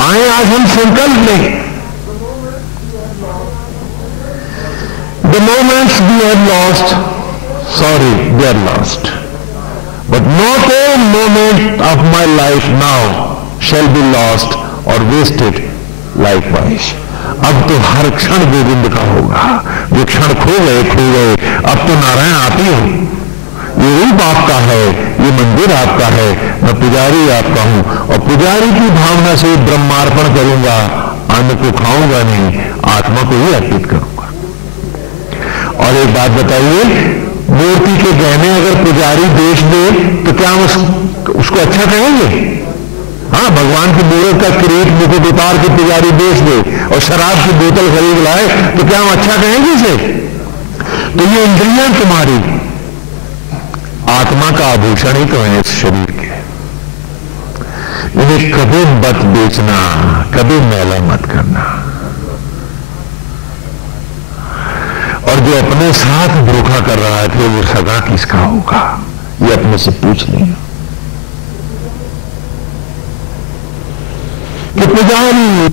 आए आज हम संकल्प लें। The moments we have lost, sorry, they are lost. But not a moment of my life now shall be lost or wasted likewise. अब तो हर क्षण गोविंद का होगा। जो क्षण खो गए, अब तो नारायण आप ही हो। ये रूप आपका है, ये मंदिर आपका है, मैं पुजारी आपका हूं, और पुजारी की भावना से ब्रह्मार्पण करूंगा। अन्न को खाऊंगा नहीं, आत्मा को ही अर्पित करूंगा। और एक बात बताइए, मूर्ति के गहने अगर पुजारी बेच दे तो क्या हम उसको अच्छा कहेंगे? हाँ, भगवान की मूर्त का किरीट मुकुट उतार के पुजारी बेच दे और शराब की बोतल खरीद लाए तो क्या हम अच्छा कहेंगे इसे? तो ये इंद्रियां तुम्हारी, आत्मा का आभूषण ही तो है इस शरीर के। इन्हें कभी मत बेचना, कभी मैला मत करना। और जो अपने साथ धोखा कर रहा है, फिर वो सगा किसका होगा? ये अपने से पूछ लें कि पुजारी